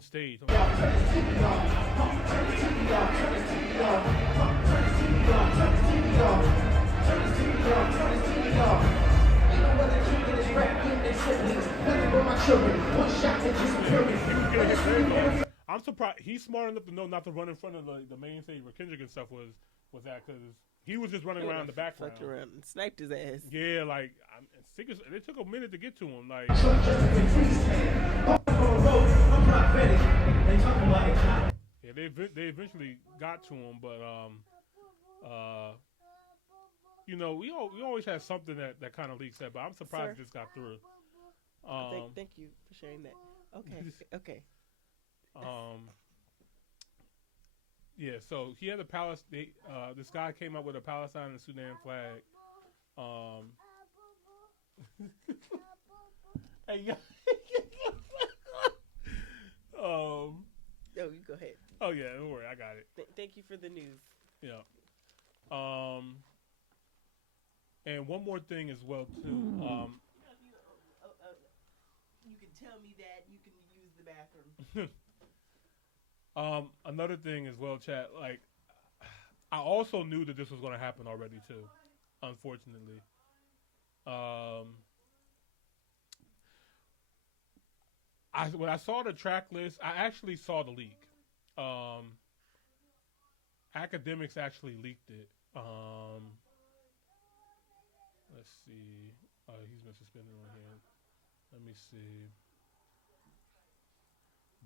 stage. I'm surprised he's smart enough to know not to run in front of the main stage where Kendrick and stuff was at, because he was just running around the background. Fucked around and sniped his ass. Yeah, like it took a minute to get to him. Like, yeah, they eventually got to him, but you know, we always have something that kind of leaks that, but I'm surprised this got through. Thank you for sharing that. Okay. Yeah, so he had this guy came up with a Palestine and Sudan flag. Hey, no, you go ahead. Oh yeah, don't worry, I got it. Thank you for the news. Yeah. And one more thing as well too. You can tell me that you can use the bathroom. Another thing as well, chat. Like, I also knew that this was going to happen already too. Unfortunately, when I saw the track list, I actually saw the leak. Academics actually leaked it. Let's see. He's been suspended on here. Let me see.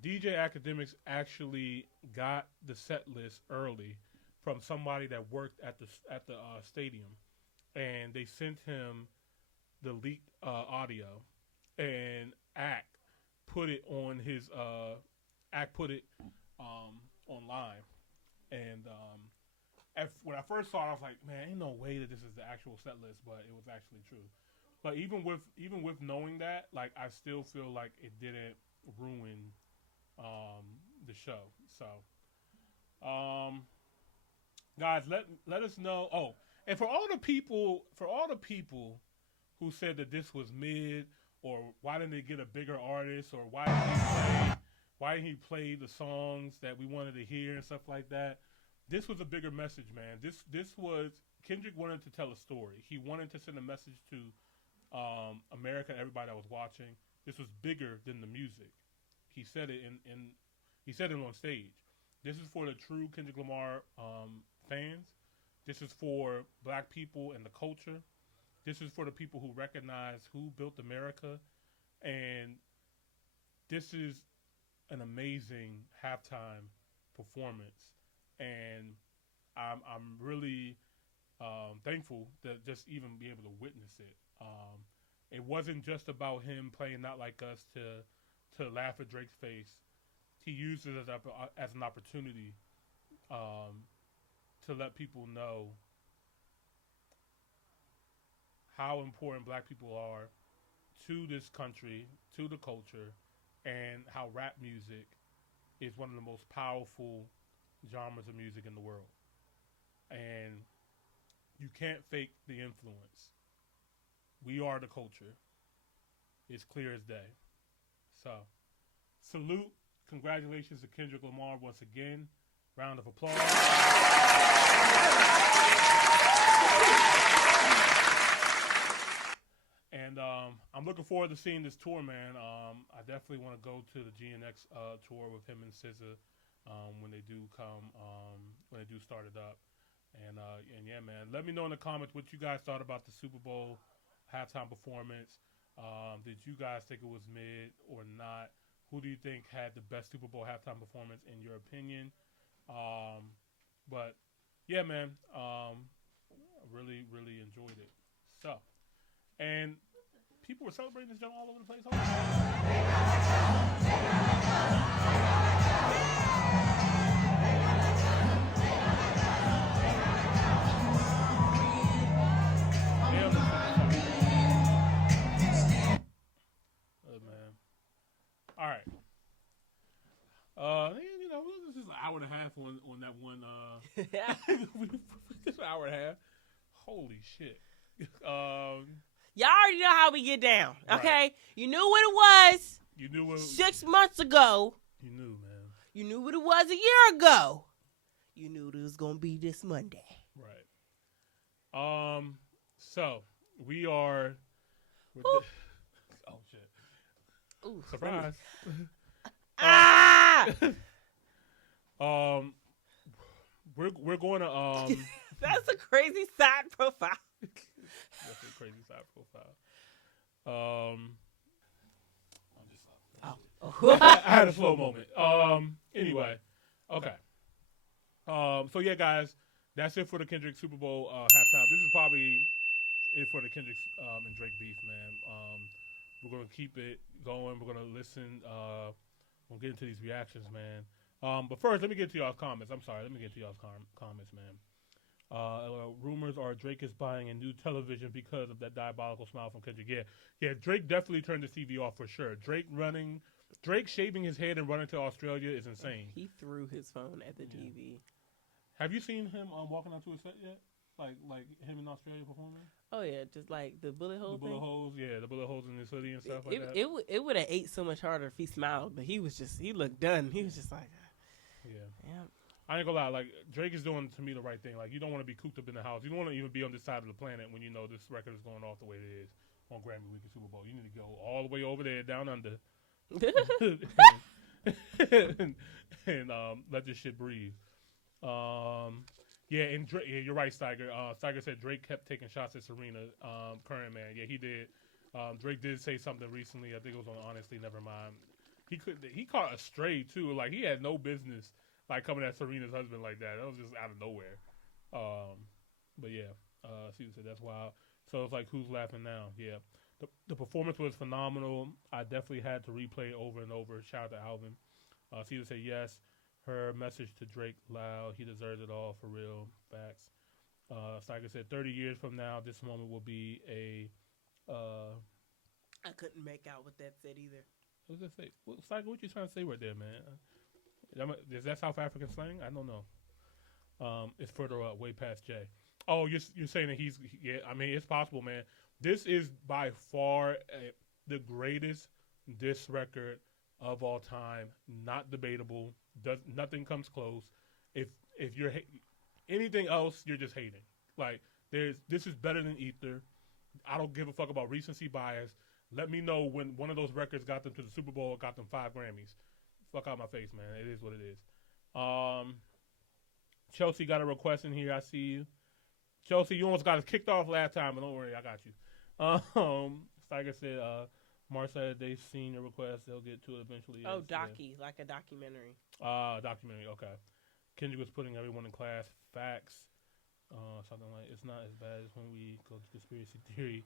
DJ Academics actually got the set list early from somebody that worked at the stadium, and they sent him the leaked audio, and Act put it on his online, and when I first saw it, I was like, man, ain't no way that this is the actual set list, but it was actually true. But even with knowing that, like, I still feel like it didn't ruin the show. So, guys, let us know. Oh, and for all the people who said that this was mid, or why didn't they get a bigger artist, or why didn't he play the songs that we wanted to hear and stuff like that? This was a bigger message, man. This was Kendrick wanted to tell a story. He wanted to send a message to America, everybody that was watching. This was bigger than the music. He said it he said it on stage. This is for the true Kendrick Lamar fans. This is for black people and the culture. This is for the people who recognize who built America. And this is an amazing halftime performance. And I'm really thankful to just even be able to witness it. It wasn't just about him playing Not Like Us to laugh at Drake's face. He used it as an opportunity to let people know how important black people are to this country, to the culture, and how rap music is one of the most powerful genres of music in the world. And you can't fake the influence. We are the culture. It's clear as day. So, salute. Congratulations to Kendrick Lamar once again. Round of applause. And I'm looking forward to seeing this tour, man. I definitely want to go to the GNX tour with him and SZA when they do come, when they do start it up. And yeah, man, let me know in the comments what you guys thought about the Super Bowl halftime performance. Did you guys think it was mid or not? Who do you think had the best Super Bowl halftime performance in your opinion? But yeah, man, I really, really enjoyed it. So, and people were celebrating this jump all over the place. All right. You know, this is an hour and a half on that one. Just an hour and a half. Holy shit. Y'all already know how we get down, okay? Right. You knew what it was. You knew what 6 months ago. You knew, man. You knew what it was a year ago. You knew it was gonna be this Monday. Right. So we are. Oh shit. Ooh, surprise. We're going to That's a crazy side profile. That's a crazy side profile. I had a slow moment. Anyway, okay. So yeah, guys, that's it for the Kendrick Super Bowl halftime. This is probably it for the Kendrick and Drake beef, man. We're gonna keep it going. We're gonna listen. We'll get into these reactions, man. But first, let me get to y'all's comments. I'm sorry. Let me get to y'all's comments, man. Rumors are Drake is buying a new television because of that diabolical smile from Kendrick. Yeah. Drake definitely turned the TV off for sure. Drake shaving his head and running to Australia is insane. He threw his phone at the TV. Have you seen him walking onto a set yet? Like him in Australia performing? Oh yeah, just like the bullet hole. The bullet holes, yeah, the bullet holes in his hoodie and stuff like that. It would have ate so much harder if he smiled, but he looked done. He was just like, yeah. I ain't gonna lie, like Drake is doing to me the right thing. Like you don't want to be cooped up in the house. You don't want to even be on this side of the planet when you know this record is going off the way it is on Grammy Week and Super Bowl. You need to go all the way over there, down under, and let this shit breathe. Yeah, and Drake, yeah, you're right, Steiger. Steiger said Drake kept taking shots at Serena. Current man, yeah, he did. Drake did say something recently. I think it was on Honestly Nevermind. He caught a stray too. Like he had no business like coming at Serena's husband like that. That was just out of nowhere. But yeah, Susan said that's wild. So it's like, who's laughing now? Yeah, the performance was phenomenal. I definitely had to replay it over and over. Shout out to Alvin. Susan said yes. Her message to Drake loud. He deserves it all for real. Facts. Steiger said 30 years from now, this moment will be a. I couldn't make out what that said either. What does it say? Well, Steiger, what you trying to say right there, man? Is that South African slang? I don't know. It's further up, way past J. Oh, you're saying that he's. Yeah, I mean, it's possible, man. This is by far the greatest diss record of all time. Not debatable. Nothing comes close. If you're anything else, you're just hating. Like this is better than Ether. I don't give a fuck about recency bias. Let me know when one of those records got them to the Super Bowl or got them 5 Grammys. Fuck out my face, man. It is what it is. Chelsea got a request in here. I see you. Chelsea, you almost got us kicked off last time, but don't worry, I got you. Steiger said, Marcia, they've seen your request. They'll get to it eventually. Oh, like a documentary. Documentary, okay. Kendrick was putting everyone in class. Facts. Something like, it's not as bad as when we go to conspiracy theory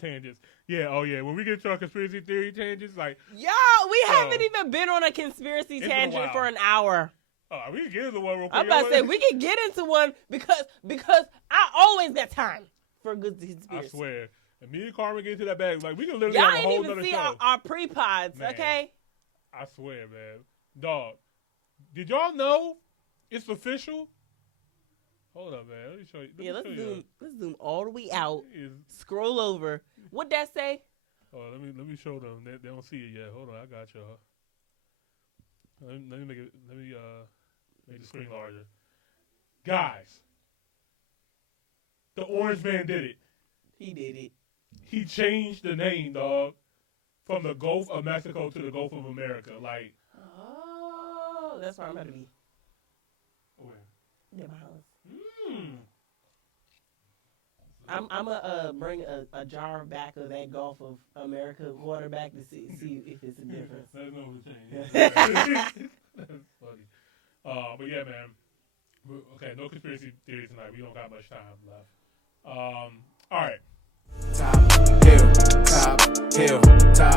tangents. Yeah, oh yeah. When we get to our conspiracy theory tangents, like... Y'all, we haven't even been on a conspiracy tangent for an hour. We can get into one real quick. I'm about to say, we can get into one because I always got time for a good conspiracy. I swear. And me and Carmen get into that bag. Like, we can literally y'all have a whole other show. Y'all ain't even see our pre-pods, man, okay? I swear, man. Dog, did y'all know it's official? Hold up, man. Let me show you. Let's zoom all the way out. Scroll over. What'd that say? Oh, let me show them. They don't see it yet. Hold on, I got y'all. Let me make the screen larger. Guys, the Orange Man did it. He did it. He changed the name, dog, from the Gulf of Mexico to the Gulf of America. Like, oh, that's where I'm about to be. Where? Yeah, my house. I'm gonna bring a jar back of that Gulf of America water back to see if it's a difference. Let us know what change. That's funny. But yeah, man. Okay, no conspiracy theory tonight. We don't got much time left. All right. Top hill, top hill, top